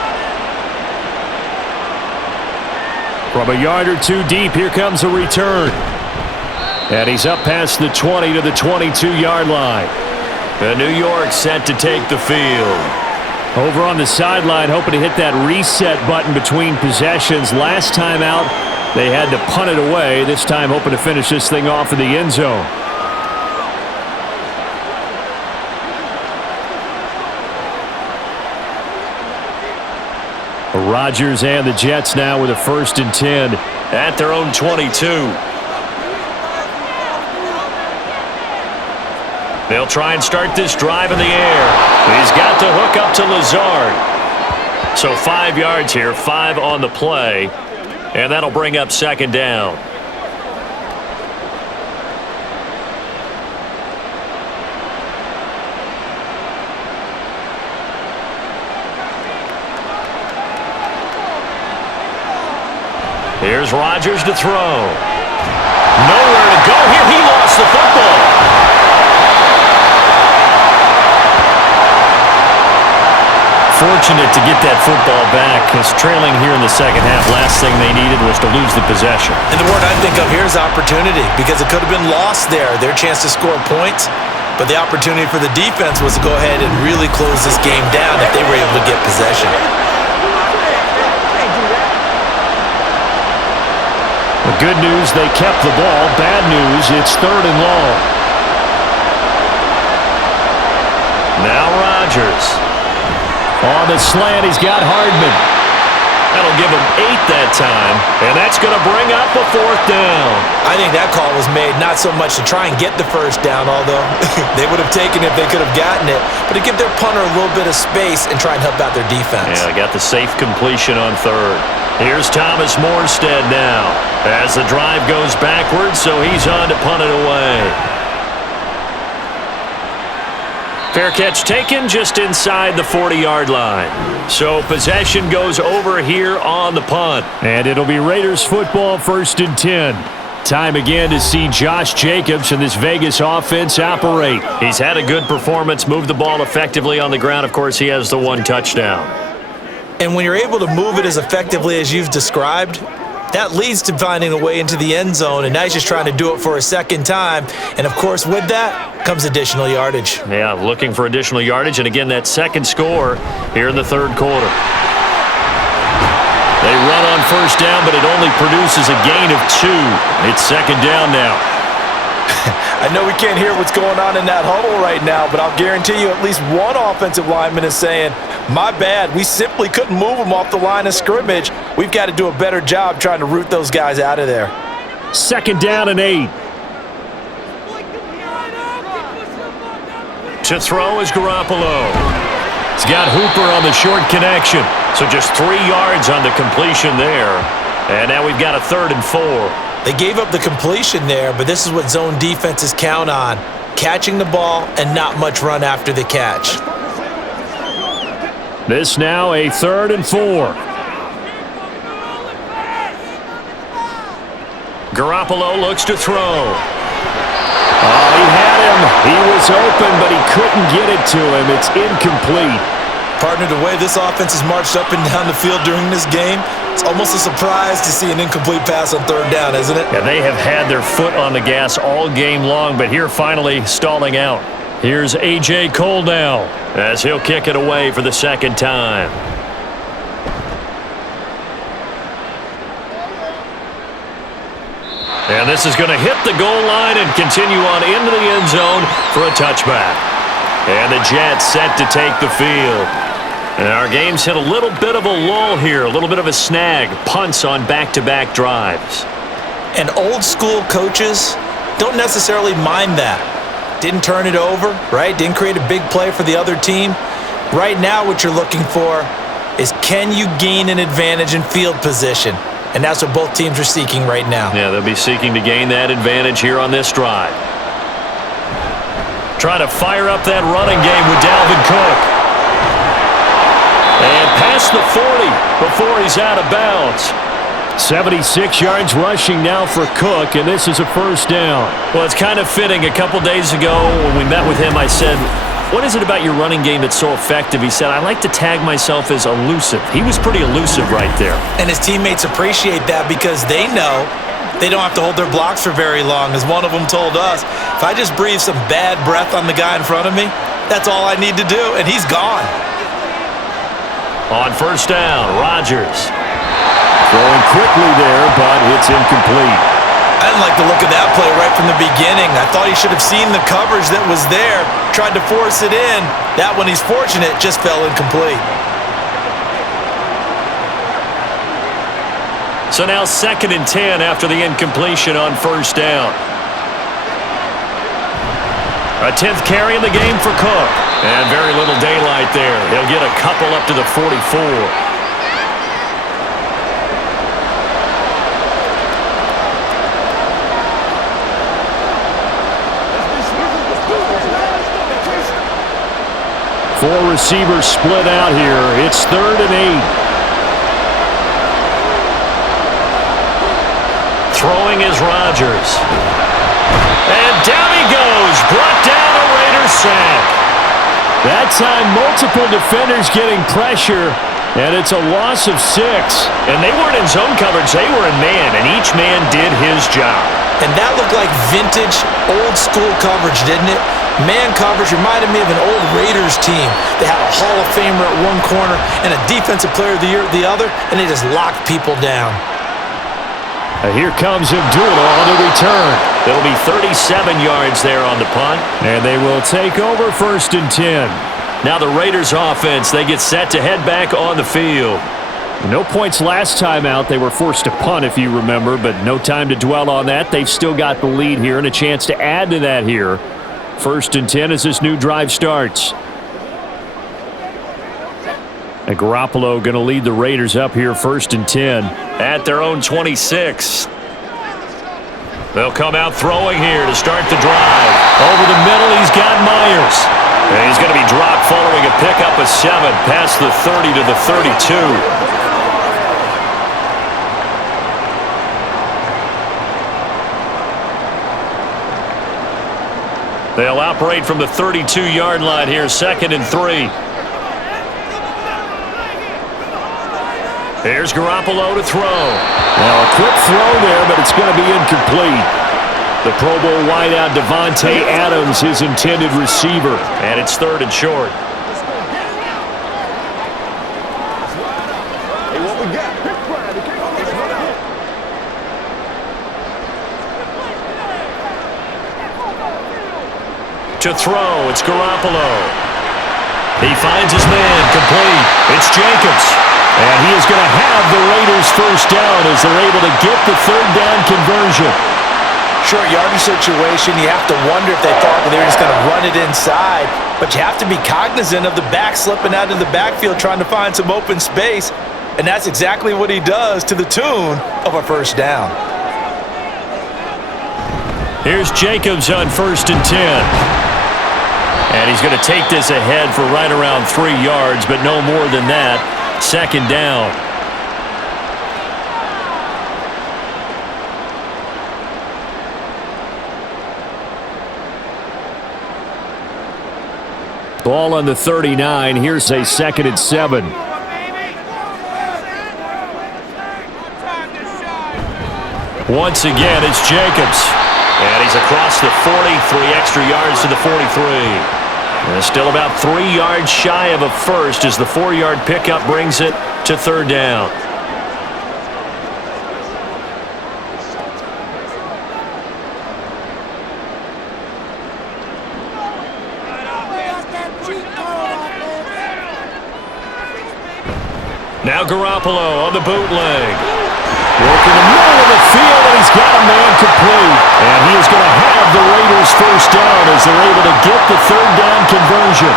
From a yard or two deep, here comes a return. And he's up past the 20 to the 22-yard line. And New York set to take the field. Over on the sideline, hoping to hit that reset button between possessions. Last time out, they had to punt it away. This time, hoping to finish this thing off in the end zone. Rodgers and the Jets now with a 1st and 10 at their own 22. They'll try and start this drive in the air. He's got the hook up to Lazard. So 5 yards here, 5 on the play, and that'll bring up second down. Here's Rodgers to throw. Nowhere to go here. He lost the football. Fortunate to get that football back because trailing here in the second half, last thing they needed was to lose the possession. And the word I think of here is opportunity because it could have been lost there, their chance to score points. But the opportunity for the defense was to go ahead and really close this game down if they were able to get possession. The good news, they kept the ball. Bad news, it's 3rd and long. Now Rodgers. On the slant, he's got Hardman. That'll give him 8 that time, and that's going to bring up a 4th down. I think that call was made not so much to try and get the first down, although they would have taken it if they could have gotten it, but to give their punter a little bit of space and try and help out their defense. Yeah, they got the safe completion on 3rd. Here's Thomas Morstead now as the drive goes backwards, so he's on to punt it away. Fair catch taken just inside the 40-yard line. So possession goes over here on the punt. And it'll be Raiders football, 1st and 10. Time again to see Josh Jacobs and this Vegas offense operate. He's had a good performance, moved the ball effectively on the ground. Of course, he has the 1 touchdown. And when you're able to move it as effectively as you've described, that leads to finding a way into the end zone, and now he's just trying to do it for a second time. And, of course, with that comes additional yardage. Yeah, looking for additional yardage, and again, that second score here in the 3rd quarter. They run on 1st down, but it only produces a gain of 2. It's 2nd down now. I know we can't hear what's going on in that huddle right now, but I'll guarantee you at least one offensive lineman is saying, my bad, we simply couldn't move them off the line of scrimmage. We've got to do a better job trying to root those guys out of there. 2nd down and 8. To throw is Garoppolo. He's got Hooper on the short connection. So just 3 yards on the completion there. And now we've got a 3rd and 4. They gave up the completion there, but this is what zone defenses count on. catching the ball, and not much run after the catch. This now a 3rd and 4. Garoppolo looks to throw. Oh, he had him. He was open, but he couldn't get it to him. It's incomplete. Partner, the way this offense has marched up and down the field during this game, it's almost a surprise to see an incomplete pass on 3rd down, isn't it? Yeah, they have had their foot on the gas all game long, but here finally stalling out. Here's A.J. Cole now as he'll kick it away for the 2nd time. And this is going to hit the goal line and continue on into the end zone for a touchback. And the Jets set to take the field. And our game's hit a little bit of a lull here, a little bit of a snag. Punts on back-to-back drives. And old school coaches don't necessarily mind that. Didn't turn it over, right? Didn't create a big play for the other team. Right now what you're looking for is, can you gain an advantage in field position? And that's what both teams are seeking right now. Yeah, they'll be seeking to gain that advantage here on this drive. Trying to fire up that running game with Dalvin Cook. And past the 40 before he's out of bounds. 76 yards rushing now for Cook, and this is a 1st down. Well, it's kind of fitting. A couple days ago when we met with him, I said, what is it about your running game that's so effective? He said, I like to tag myself as elusive. He was pretty elusive right there. And his teammates appreciate that because they know they don't have to hold their blocks for very long. As one of them told us, if I just breathe some bad breath on the guy in front of me, that's all I need to do, and he's gone. On 1st down, Rodgers. Throwing quickly there, but it's incomplete. I didn't like the look of that play right from the beginning. I thought he should have seen the coverage that was there, tried to force it in. That one, he's fortunate, just fell incomplete. So now 2nd and 10 after the incompletion on 1st down. A 10th carry in the game for Cook. And very little daylight there. He'll get a couple up to the 44. Four receivers split out here. It's 3rd and 8. Throwing is Rodgers. And down he goes. Brought down a Raiders sack. That time, multiple defenders getting pressure, and it's a loss of 6. And they weren't in zone coverage. They were in man, and each man did his job. And that looked like vintage, old-school coverage, didn't it? Man coverage reminded me of an old Raiders team. They had a Hall of Famer at one corner and a Defensive Player of the Year at the other, and they just locked people down. Here comes Abdullah on the return. It'll be 37 yards there on the punt. And they will take over 1st and 10. Now the Raiders offense, they get set to head back on the field. No points last time out. They were forced to punt, if you remember, but no time to dwell on that. They've still got the lead here and a chance to add to that here. 1st and 10 as this new drive starts. And Garoppolo going to lead the Raiders up here 1st and 10. At their own 26. They'll come out throwing here to start the drive. Over the middle, he's got Myers. And he's going to be dropped following a pickup of 7 past the 30 to the 32. They'll operate from the 32-yard line here, 2nd and 3. Here's Garoppolo to throw. Now a quick throw there, but it's going to be incomplete. The Pro Bowl wideout Devontae Adams, his intended receiver. And it's 3rd and short. To throw, it's Garoppolo. He finds his man, complete. It's Jacobs. And he is going to have the Raiders 1st down as they're able to get the 3rd down conversion. Short yardage situation, you have to wonder if they thought that they were just going to run it inside. But you have to be cognizant of the back slipping out of the backfield trying to find some open space. And that's exactly what he does to the tune of a 1st down. Here's Jacobs on 1st and 10. And he's going to take this ahead for right around 3 yards, but no more than that. 2nd down. Ball on the 39. Here's a 2nd and 7. Once again, it's Jacobs. And he's across the 40, 3 extra yards to the 43. And still about 3 yards shy of a first as the 4-yard pickup brings it to 3rd down. Now Garoppolo on the bootleg. Working the middle of the field, and he's got a man complete. And he is going to have the Raiders 1st down as they're able to get the 3rd down conversion.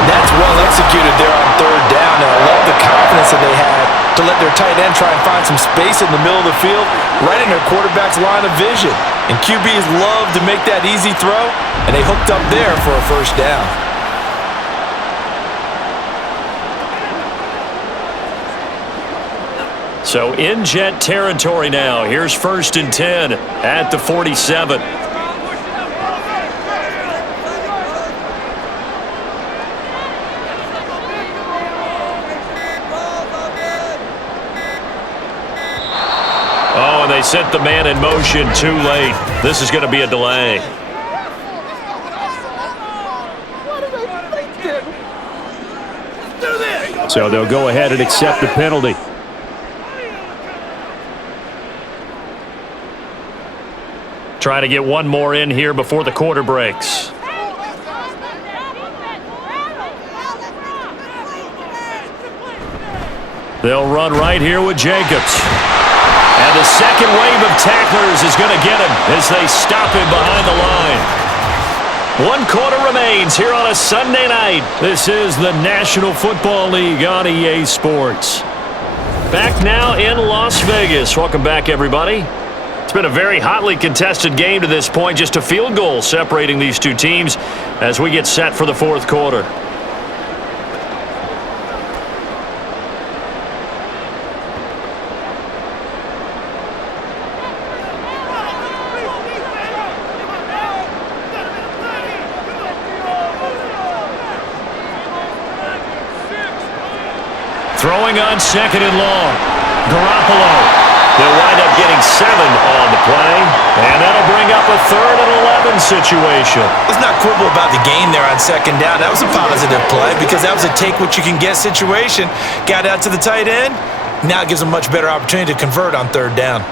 And that's well executed there on 3rd down. And I love the confidence that they had to let their tight end try and find some space in the middle of the field, right in their quarterback's line of vision. And QBs love to make that easy throw, and they hooked up there for a 1st down. So in Jet territory now. Here's 1st and 10 at the 47. Oh, and they sent the man in motion too late. This is going to be a delay. So they'll go ahead and accept the penalty. Try to get one more in here before the quarter breaks. They'll run right here with Jacobs. And the second wave of tacklers is going to get him as they stop him behind the line. 1 quarter remains here on a Sunday night. This is the National Football League on EA Sports. Back now in Las Vegas. Welcome back, everybody. It's been a very hotly contested game to this point. Just a field goal separating these two teams as we get set for the 4th quarter. Throwing on 2nd and long. Garoppolo. They'll wind up getting 7 on the play, and that'll bring up a 3rd and 11 situation. Let's not quibble about the gain there on 2nd down. That was a positive play because that was a take-what-you-can-get situation. Got out to the tight end. Now it gives them a much better opportunity to convert on 3rd down.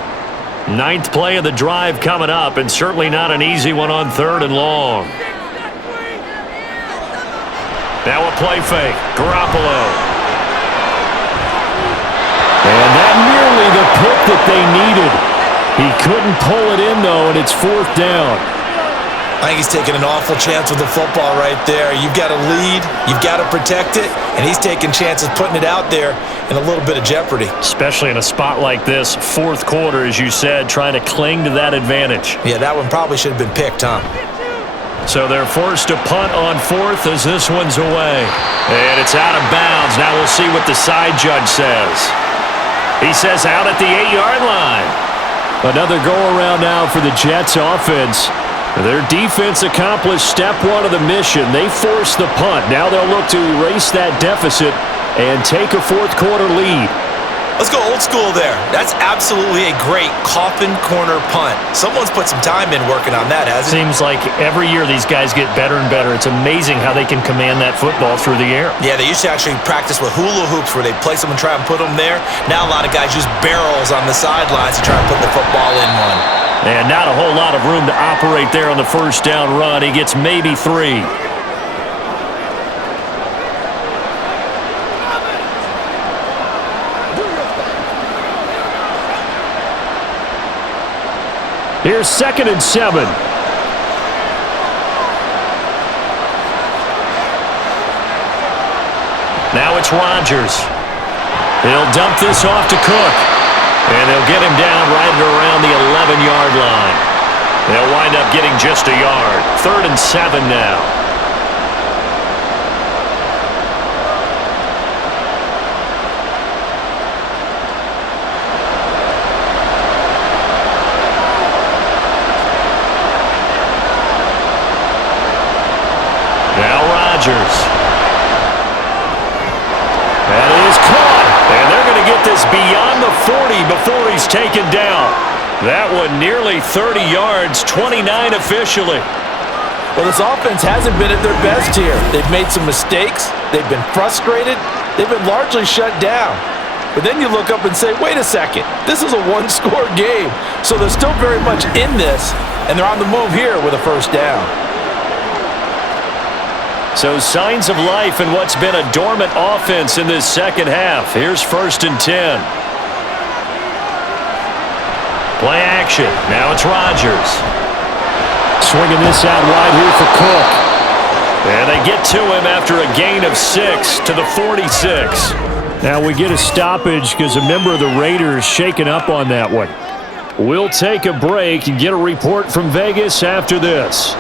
9th play of the drive coming up, and certainly not an easy one on 3rd and long. Now a play fake. Garoppolo. And that nearly the pick that they needed. He couldn't pull it in, though, and it's 4th down. I think he's taking an awful chance with the football right there. You've got to lead, you've got to protect it, and he's taking chances putting it out there in a little bit of jeopardy. Especially in a spot like this, 4th quarter, as you said, trying to cling to that advantage. Yeah, that one probably should have been picked, huh? So they're forced to punt on 4th as this one's away. And it's out of bounds. Now we'll see what the side judge says. He says out at the 8-yard line. Another go-around now for the Jets offense. Their defense accomplished step 1 of the mission. They forced the punt. Now they'll look to erase that deficit and take a 4th quarter lead. Let's go old school there. That's absolutely a great coffin corner punt. Someone's put some time in working on that, hasn't it? Seems like every year these guys get better and better. It's amazing how they can command that football through the air. Yeah, they used to actually practice with hula hoops where they place them and try and put them there. Now a lot of guys use barrels on the sidelines to try and put the football in one. And not a whole lot of room to operate there on the 1st down run. He gets maybe 3. Here's 2nd and 7. Now it's Rodgers. He'll dump this off to Cook. And they'll get him down right around the 11-yard line. They'll wind up getting just a yard. 3rd and 7 now. Now Rodgers. That is caught. And they're going to get this beyond the 40 before he's taken down. That one nearly 30 yards, 29 officially. Well, this offense hasn't been at their best here. They've made some mistakes. They've been frustrated. They've been largely shut down. But then you look up and say, wait a second, this is a one-score game. So they're still very much in this, and they're on the move here with a first down. So signs of life in what's been a dormant offense in this second half. Here's 1st and 10. Play action. Now it's Rodgers. Swinging this out wide here for Cook. And they get to him after a gain of 6 to the 46. Now we get a stoppage because a member of the Raiders shaken up on that one. We'll take a break and get a report from Vegas after this.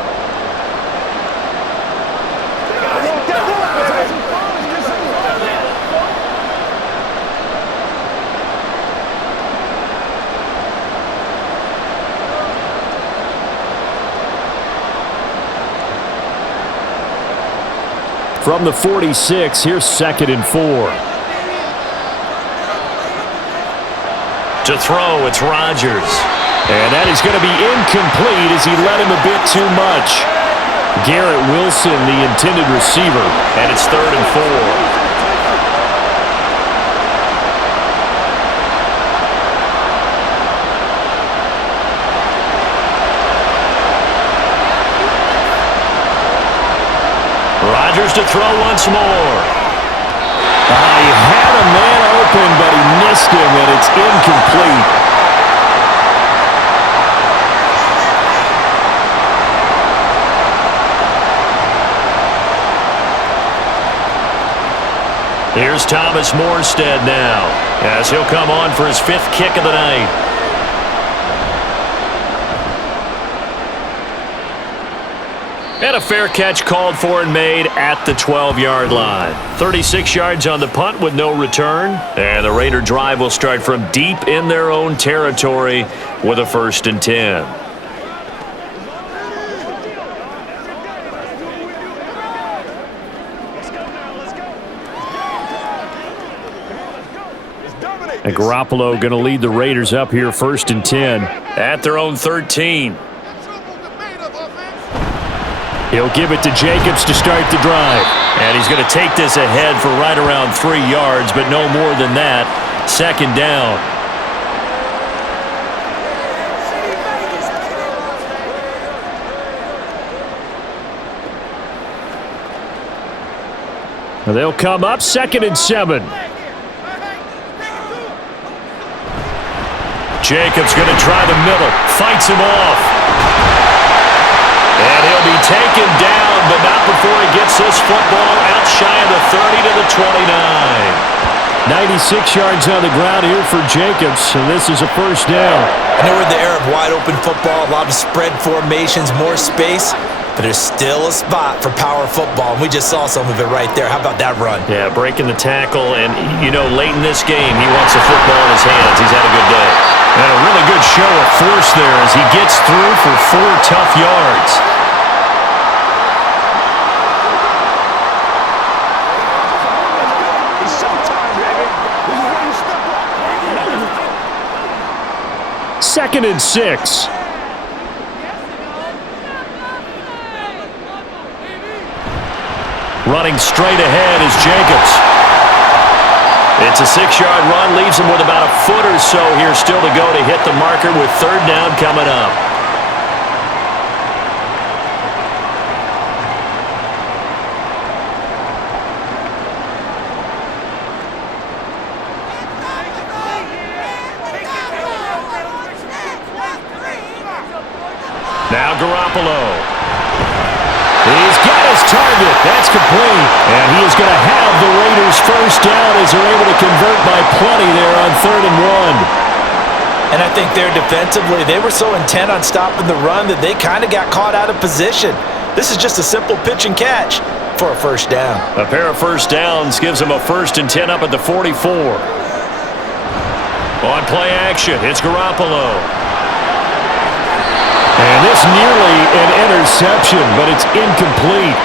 From the 46, here's 2nd and 4. To throw, it's Rodgers. And that is going to be incomplete as he led him a bit too much. Garrett Wilson, the intended receiver. And it's 3rd and 4. Rodgers to throw once more. He had a man open, but he missed him, and it's incomplete. Here's Thomas Morstead now, as he'll come on for his 5th kick of the night. And a fair catch called for and made at the 12-yard line. 36 yards on the punt with no return. And the Raider drive will start from deep in their own territory with a 1st and 10. And Garoppolo going to lead the Raiders up here 1st and 10. At their own 13. He'll give it to Jacobs to start the drive. And he's going to take this ahead for right around 3 yards, but no more than that. 2nd down. They'll come up 2nd and 7. Jacobs going to try the middle. Fights him off. And he'll be taken down, but not before he gets this football out shy of the 30 to the 29. 96 yards on the ground here for Jacobs, and this is a 1st down. I know we're in the era of wide-open football, a lot of spread formations, more space, but there's still a spot for power football, and we just saw some of it right there. How about that run? Yeah, breaking the tackle, and, you know, late in this game, he wants the football in his hands. He's had a good day. And a really good show of force there as he gets through for 4 tough yards. Second and 6. Running straight ahead is Jacobs. It's a 6-yard run, leaves him with about a foot or so here still to go to hit the marker with 3rd down coming up. Now Garoppolo. He's got his target. That's complete. And he is going to have the Raiders' 1st down as they're able to convert by plenty there on 3rd and 1. And I think there defensively, they were so intent on stopping the run that they kind of got caught out of position. This is just a simple pitch and catch for a first down. A pair of first downs gives them a 1st and 10 up at the 44. On play action, it's Garoppolo. And this nearly an interception, but it's incomplete.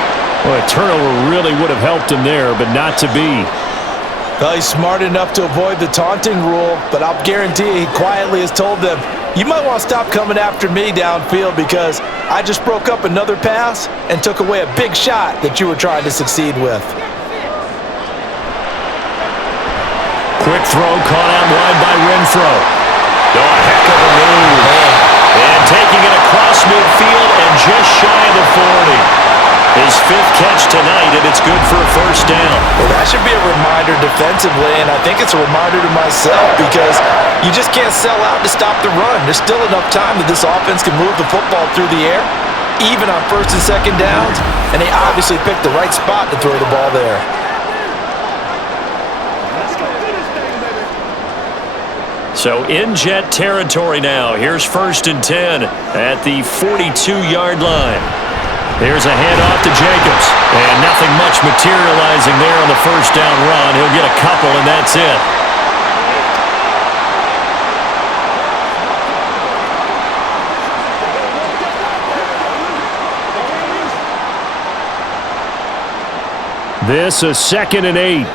Well, a turnover really would have helped him there, but not to be. Well, he's smart enough to avoid the taunting rule, but I'll guarantee you he quietly has told them, you might want to stop coming after me downfield because I just broke up another pass and took away a big shot that you were trying to succeed with. Quick throw caught out wide by Renfro. Oh, a heck of a move. And taking it across midfield and just shy of the 40. His 5th catch tonight, and it's good for a first down. Well, that should be a reminder defensively, and I think it's a reminder to myself because you just can't sell out to stop the run. There's still enough time that this offense can move the football through the air, even on 1st and 2nd downs, and they obviously picked the right spot to throw the ball there. So in Jet territory now. Here's 1st and 10 at the 42-yard line. Here's a handoff to Jacobs. And nothing much materializing there on the first down run. He'll get a couple, and that's it. This is 2nd and 8.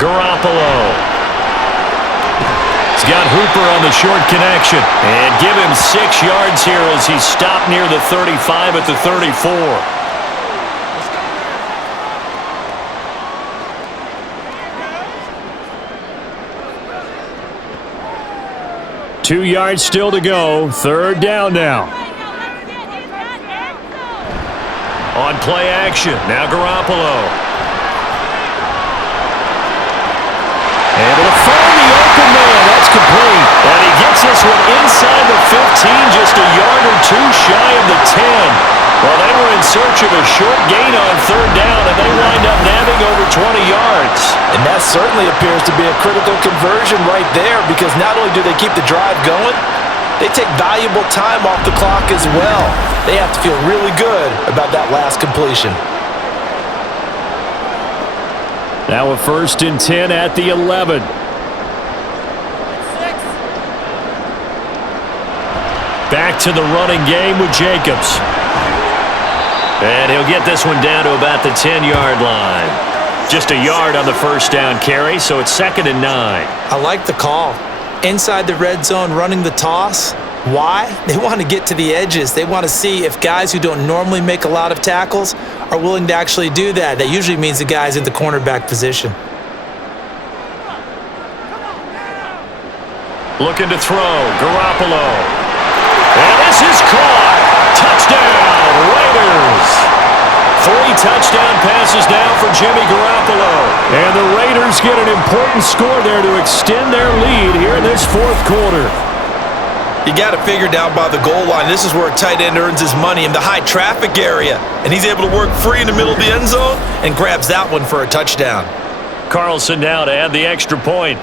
Garoppolo. He's got Hooper on the short connection. And give him 6 yards here as he's stopped near the 35 at the 34. Two yards still to go. 3rd down now. On play action, now Garoppolo. Able to find the open man. That's complete. And he gets this one inside the 15, just a yard or 2 shy of the 10. Well, they were in search of a short gain on 3rd down, and they wind up nabbing over 20 yards. And that certainly appears to be a critical conversion right there because not only do they keep the drive going, they take valuable time off the clock as well. They have to feel really good about that last completion. Now a 1st and 10 at the 11. Back to the running game with Jacobs. And he'll get this one down to about the 10-yard line. Just a yard on the first down carry, so it's 2nd and 9. I like the call. Inside the red zone running the toss. Why? They want to get to the edges. They want to see if guys who don't normally make a lot of tackles are willing to actually do that. That usually means the guy's in the cornerback position. Looking to throw, Garoppolo. And this is caught. Touchdown, Raiders. 3 touchdown passes now for Jimmy Garoppolo. And the Raiders get an important score there to extend their lead here in this 4th quarter. You got to figure down by the goal line. This is where a tight end earns his money in the high traffic area. And he's able to work free in the middle of the end zone and grabs that one for a touchdown. Carlson now to add the extra point.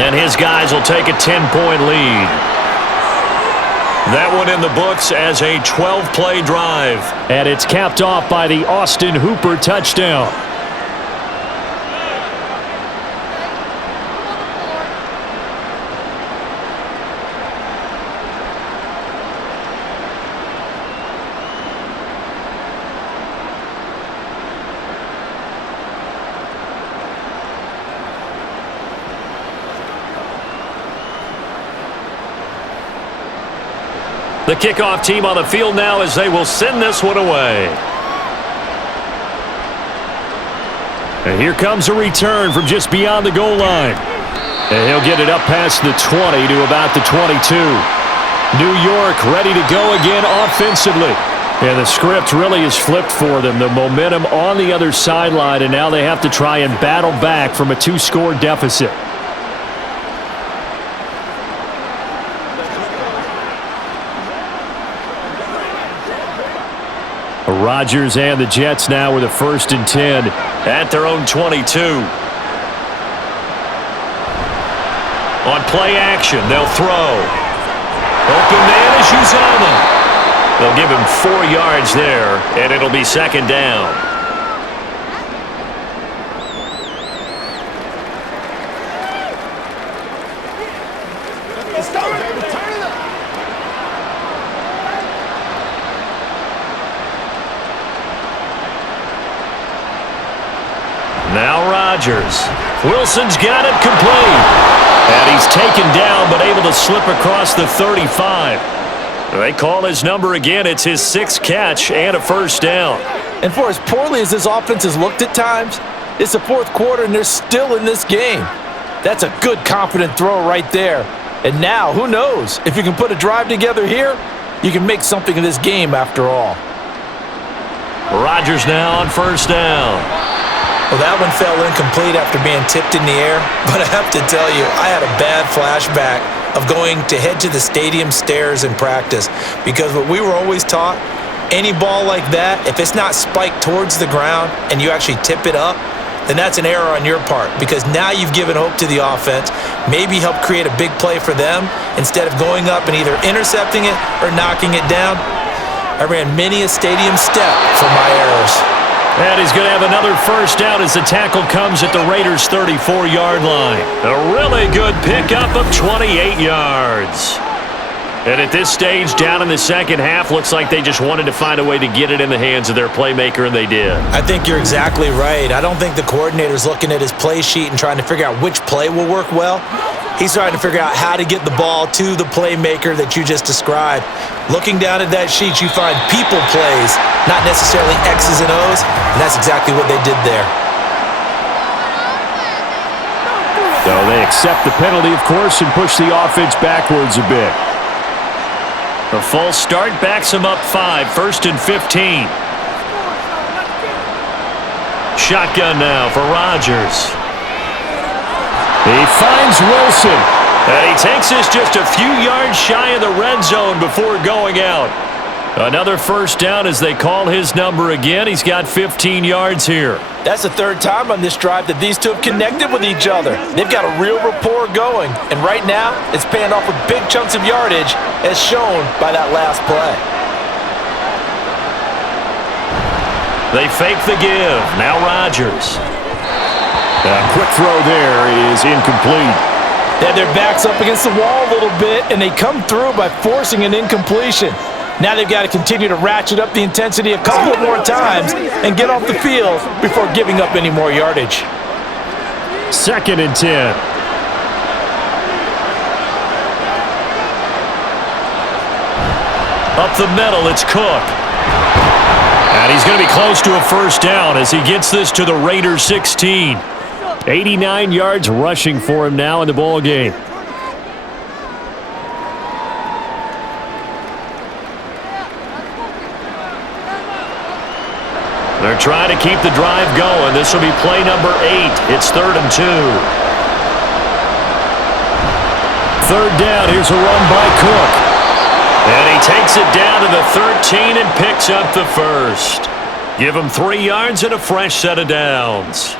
And his guys will take a 10-point lead. That one in the books as a 12-play drive. And it's capped off by the Austin Hooper touchdown. The kickoff team on the field now as they will send this one away. And here comes a return from just beyond the goal line. And he'll get it up past the 20 to about the 22. New York ready to go again offensively. And the script really is flipped for them. The momentum on the other sideline, and now they have to try and battle back from a 2-score deficit. Rodgers and the Jets now with a 1st and 10. At their own 22. On play action, they'll throw. Open man is Uzama. They'll give him 4 yards there, and it'll be 2nd down. Now Rodgers. Wilson's got it complete. And he's taken down, but able to slip across the 35. They call his number again. It's his 6th catch and a 1st down. And for as poorly as this offense has looked at times, it's the 4th quarter and they're still in this game. That's a good, confident throw right there. And now, who knows? If you can put a drive together here, you can make something of this game after all. Rodgers now on 1st down. Well, that one fell incomplete after being tipped in the air, but I have to tell you, I had a bad flashback of going to head to the stadium stairs in practice because what we were always taught, any ball like that, if it's not spiked towards the ground and you actually tip it up, then that's an error on your part because now you've given hope to the offense, maybe help create a big play for them instead of going up and either intercepting it or knocking it down. I ran many a stadium step for my errors. And he's going to have another 1st down as the tackle comes at the Raiders' 34-yard line. A really good pickup of 28 yards. And at this stage, down in the 2nd half, looks like they just wanted to find a way to get it in the hands of their playmaker, and they did. I think you're exactly right. I don't think the coordinator's looking at his play sheet and trying to figure out which play will work well. He's trying to figure out how to get the ball to the playmaker that you just described. Looking down at that sheet, you find people plays, not necessarily X's and O's, and that's exactly what they did there. So they accept the penalty, of course, and push the offense backwards a bit. The false start backs him up 5, 1st and 15. Shotgun now for Rodgers. He finds Wilson. And he takes this just a few yards shy of the red zone before going out. Another 1st down as they call his number again. He's got 15 yards here. That's the 3rd time on this drive that these two have connected with each other. They've got a real rapport going. And right now, it's paying off with big chunks of yardage as shown by that last play. They fake the give. Now Rodgers. A quick throw there is incomplete. They had their backs up against the wall a little bit, and they come through by forcing an incompletion. Now they've got to continue to ratchet up the intensity a couple more times and get off the field before giving up any more yardage. 2nd and 10. Up the middle, it's Cook. And he's going to be close to a 1st down as he gets this to the Raiders' 16. 89 yards rushing for him now in the ball game. They're trying to keep the drive going. This will be play number 8. It's 3rd and 2. 3rd down. Here's a run by Cook. And he takes it down to the 13 and picks up the 1st. Give him 3 yards and a fresh set of downs.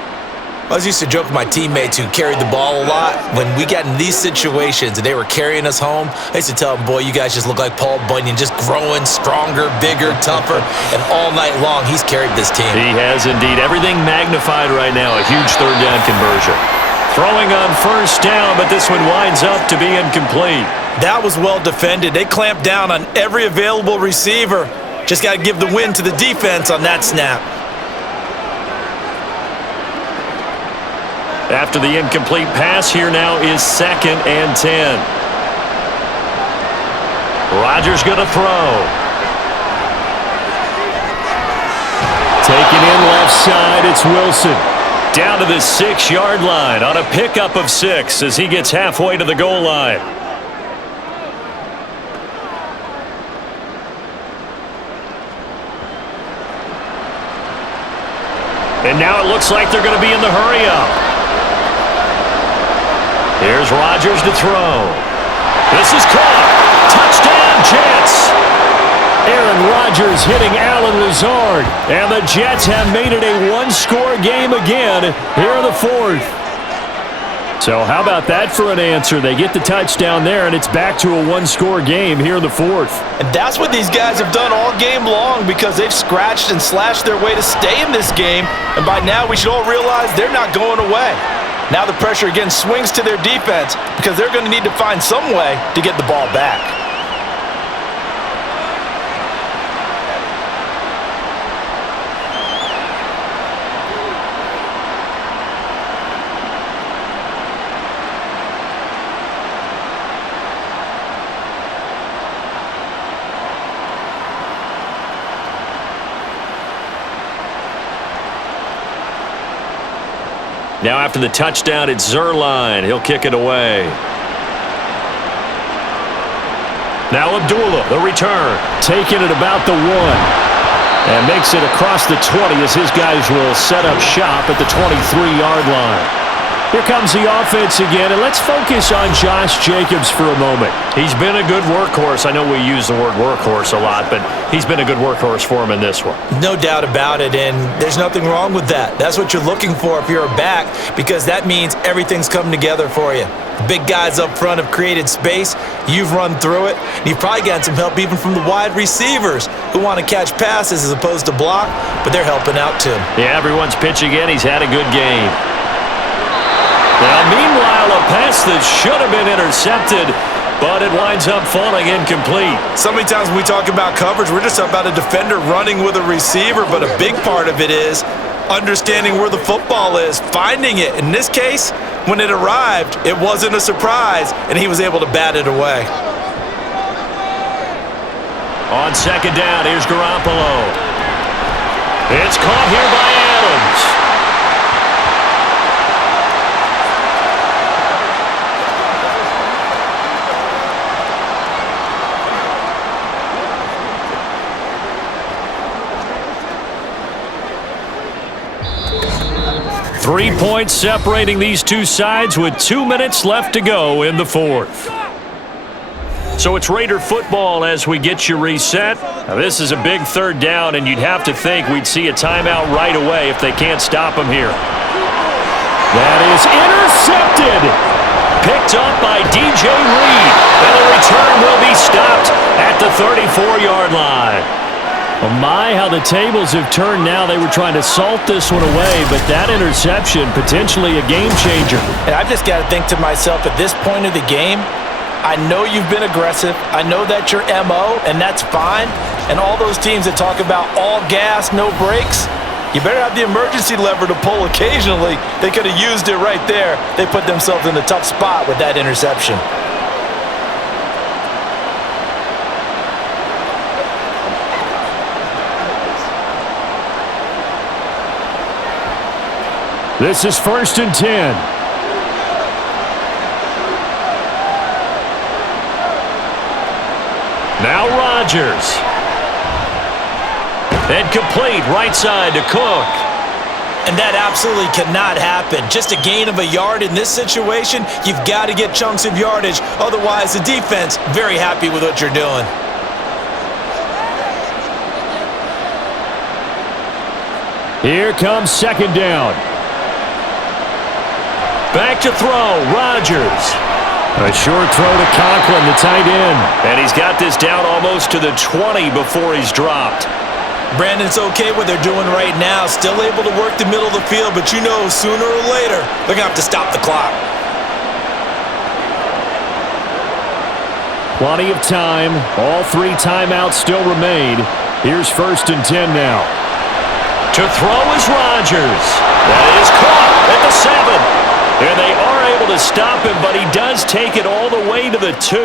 I used to joke with my teammates who carried the ball a lot. When we got in these situations and they were carrying us home, I used to tell them, boy, you guys just look like Paul Bunyan, just growing stronger, bigger, tougher, and all night long he's carried this team. He has indeed. Everything magnified right now. A huge 3rd down conversion. Throwing on 1st down, but this one winds up to be incomplete. That was well defended. They clamped down on every available receiver. Just got to give the win to the defense on that snap. After the incomplete pass, here now is 2nd and 10. Rodgers going to throw. Taken in left side, it's Wilson. Down to the 6-yard line on a pickup of 6 as he gets halfway to the goal line. And now it looks like they're going to be in the hurry-up. Here's Rodgers to throw. This is caught. Touchdown, Jets. Aaron Rodgers hitting Allen Lazard. And the Jets have made it a one-score game again here in the fourth. So how about that for an answer? They get the touchdown there, and it's back to a one-score game here in the fourth. And that's what these guys have done all game long because they've scratched and slashed their way to stay in this game. And by now, we should all realize they're not going away. Now the pressure again swings to their defense because they're going to need to find some way to get the ball back. Now after the touchdown, it's Zerline. He'll kick it away. Now Abdullah, the return. Taking it about the 1. And makes it across the 20 as his guys will set up shop at the 23-yard line. Here comes the offense again, and let's focus on Josh Jacobs for a moment. He's been a good workhorse. I know we use the word workhorse a lot, but he's been a good workhorse for him in this one. No doubt about it, and there's nothing wrong with that. That's what you're looking for if you're a back, because that means everything's come together for you. The big guys up front have created space. You've run through it. And you've probably gotten some help even from the wide receivers who want to catch passes as opposed to block, but they're helping out too. Yeah, everyone's pitching in. He's had a good game. Now, meanwhile, a pass that should have been intercepted, but it winds up falling incomplete. So many times when we talk about coverage, we're just about a defender running with a receiver, but a big part of it is understanding where the football is, finding it. In this case, when it arrived, it wasn't a surprise, and he was able to bat it away. On second down, here's Garoppolo. It's caught here by Adams. 3 points separating these two sides with 2 minutes left to go in the fourth. So it's Raider football as we get you reset. Now this is a big third down, and you'd have to think we'd see a timeout right away if they can't stop him here. That is intercepted. Picked up by DJ Reed. And the return will be stopped at the 34-yard line. Oh my, how the tables have turned now. They were trying to salt this one away, but that interception, potentially a game changer. And I've just got to think to myself, at this point of the game, I know you've been aggressive. I know that's your MO, and that's fine. And all those teams that talk about all gas, no brakes, you better have the emergency lever to pull occasionally. They could have used it right there. They put themselves in a tough spot with that interception. This is 1st and 10. Now Rodgers. And complete right side to Cook. And that absolutely cannot happen. Just a gain of a yard in this situation, you've got to get chunks of yardage. Otherwise, the defense, very happy with what you're doing. Here comes second down. Back to throw, Rodgers. A short throw to Conklin, the tight end. And he's got this down almost to the 20 before he's dropped. Brandon's okay what they're doing right now. Still able to work the middle of the field, but you know sooner or later, they're going to have to stop the clock. Plenty of time. All 3 timeouts still remain. Here's 1st and 10 now. To throw is Rodgers. That is caught at the 7. And they are able to stop him, but he does take it all the way to the 2.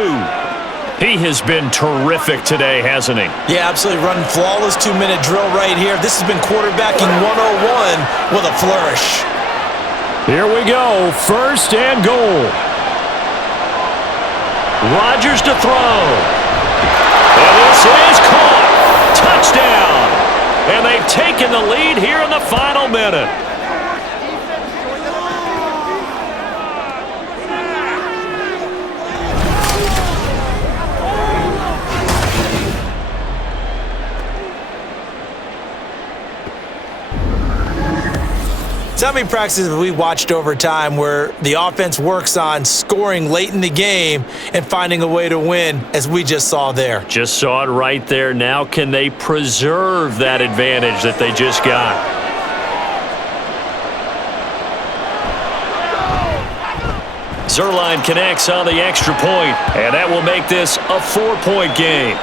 He has been terrific today, hasn't he? Yeah, absolutely. Running flawless 2-minute drill right here. This has been quarterbacking 101 with a flourish. Here we go. 1st and goal. Rodgers to throw. And this is caught. Touchdown. And they've taken the lead here in the final minute. So how many practices have we watched over time where the offense works on scoring late in the game and finding a way to win, as we just saw there? Just saw it right there. Now can they preserve that advantage that they just got? Zerline connects on the extra point, and that will make this a 4-point game.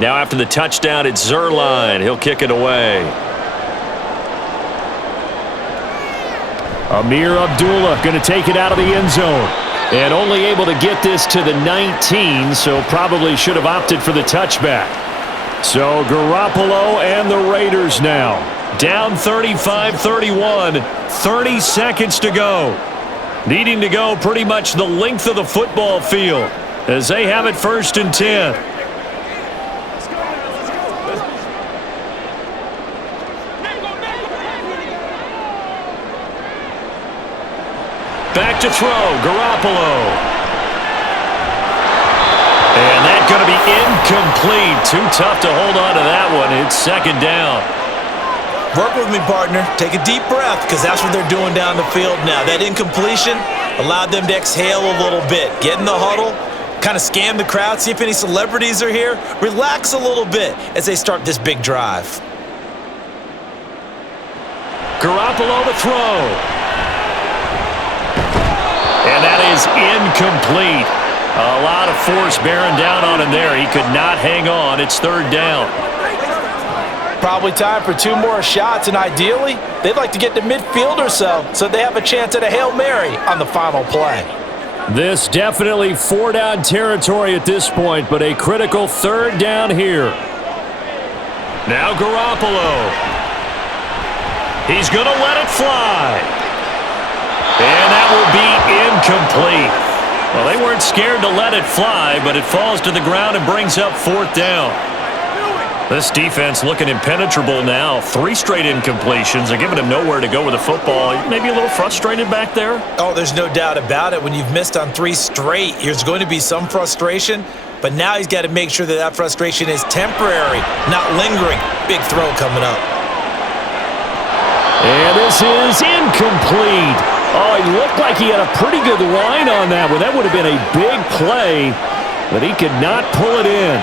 Now after the touchdown, it's Zerline. He'll kick it away. Amir Abdullah going to take it out of the end zone. And only able to get this to the 19, so probably should have opted for the touchback. So Garoppolo and the Raiders now. Down 35-31, 30 seconds to go. Needing to go pretty much the length of the football field as they have it 1st and 10. Back to throw, Garoppolo. And that's going to be incomplete. Too tough to hold on to that one. It's 2nd down. Work with me, partner. Take a deep breath, because that's what they're doing down the field now. That incompletion allowed them to exhale a little bit. Get in the huddle, kind of scan the crowd, see if any celebrities are here. Relax a little bit as they start this big drive. Garoppolo to throw. And that is incomplete. A lot of force bearing down on him there. He could not hang on. It's 3rd down. Probably time for 2 more shots, and ideally, they'd like to get to midfield or so they have a chance at a Hail Mary on the final play. This definitely 4-down territory at this point, but a critical 3rd down here. Now Garoppolo. He's going to let it fly. And that will be incomplete. Well, they weren't scared to let it fly, but it falls to the ground and brings up 4th down. This defense looking impenetrable now. 3 straight incompletions. They're giving him nowhere to go with the football. Maybe a little frustrated back there? Oh, there's no doubt about it. When you've missed on 3 straight, there's going to be some frustration. But now he's got to make sure that that frustration is temporary, not lingering. Big throw coming up. And this is incomplete. Oh, he looked like he had a pretty good line on that one. That would have been a big play, but he could not pull it in.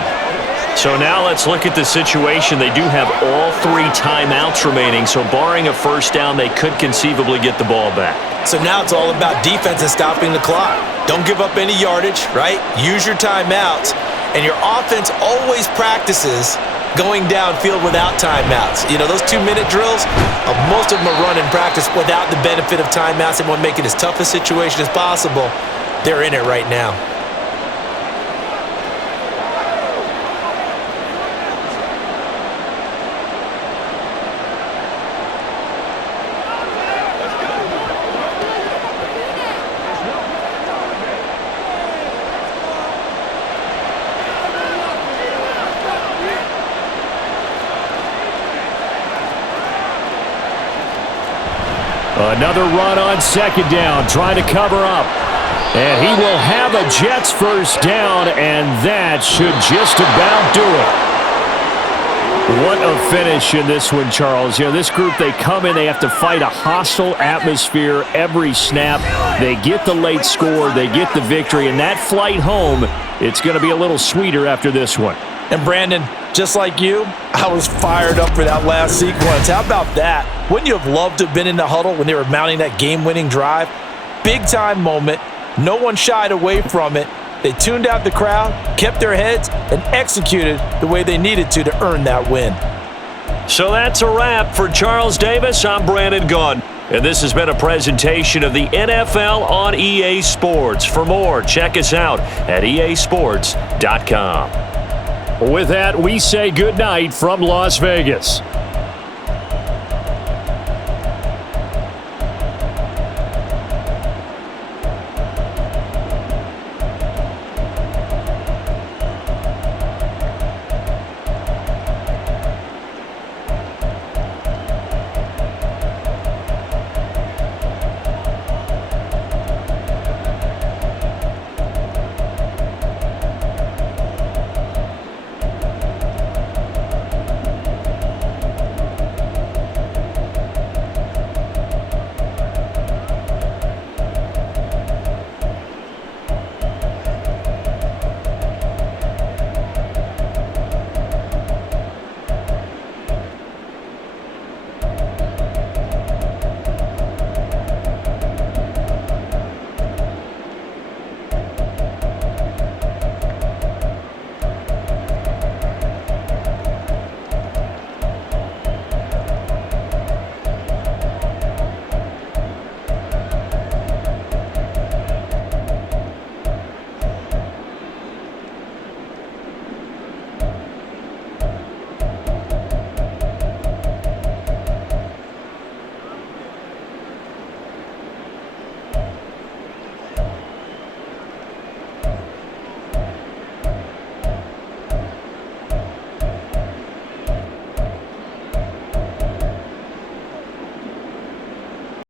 So now let's look at the situation. They do have all 3 timeouts remaining, so barring a 1st down, they could conceivably get the ball back. So now it's all about defense and stopping the clock. Don't give up any yardage, right? Use your timeouts, and your offense always practices going downfield without timeouts. You know, those 2-minute drills, most of them are run in practice without the benefit of timeouts and want to make it as tough a situation as possible. They're in it right now. Another run on 2nd down, trying to cover up. And he will have a Jets 1st down, and that should just about do it. What a finish in this one, Charles. You know, this group, they come in, they have to fight a hostile atmosphere every snap. They get the late score, they get the victory, and that flight home, it's going to be a little sweeter after this one. And Brandon, just like you, I was fired up for that last sequence. How about that? Wouldn't you have loved to have been in the huddle when they were mounting that game-winning drive? Big-time moment. No one shied away from it. They tuned out the crowd, kept their heads, and executed the way they needed to earn that win. So that's a wrap for Charles Davis. I'm Brandon Gaudin, and this has been a presentation of the NFL on EA Sports. For more, check us out at easports.com. With that, we say goodnight from Las Vegas.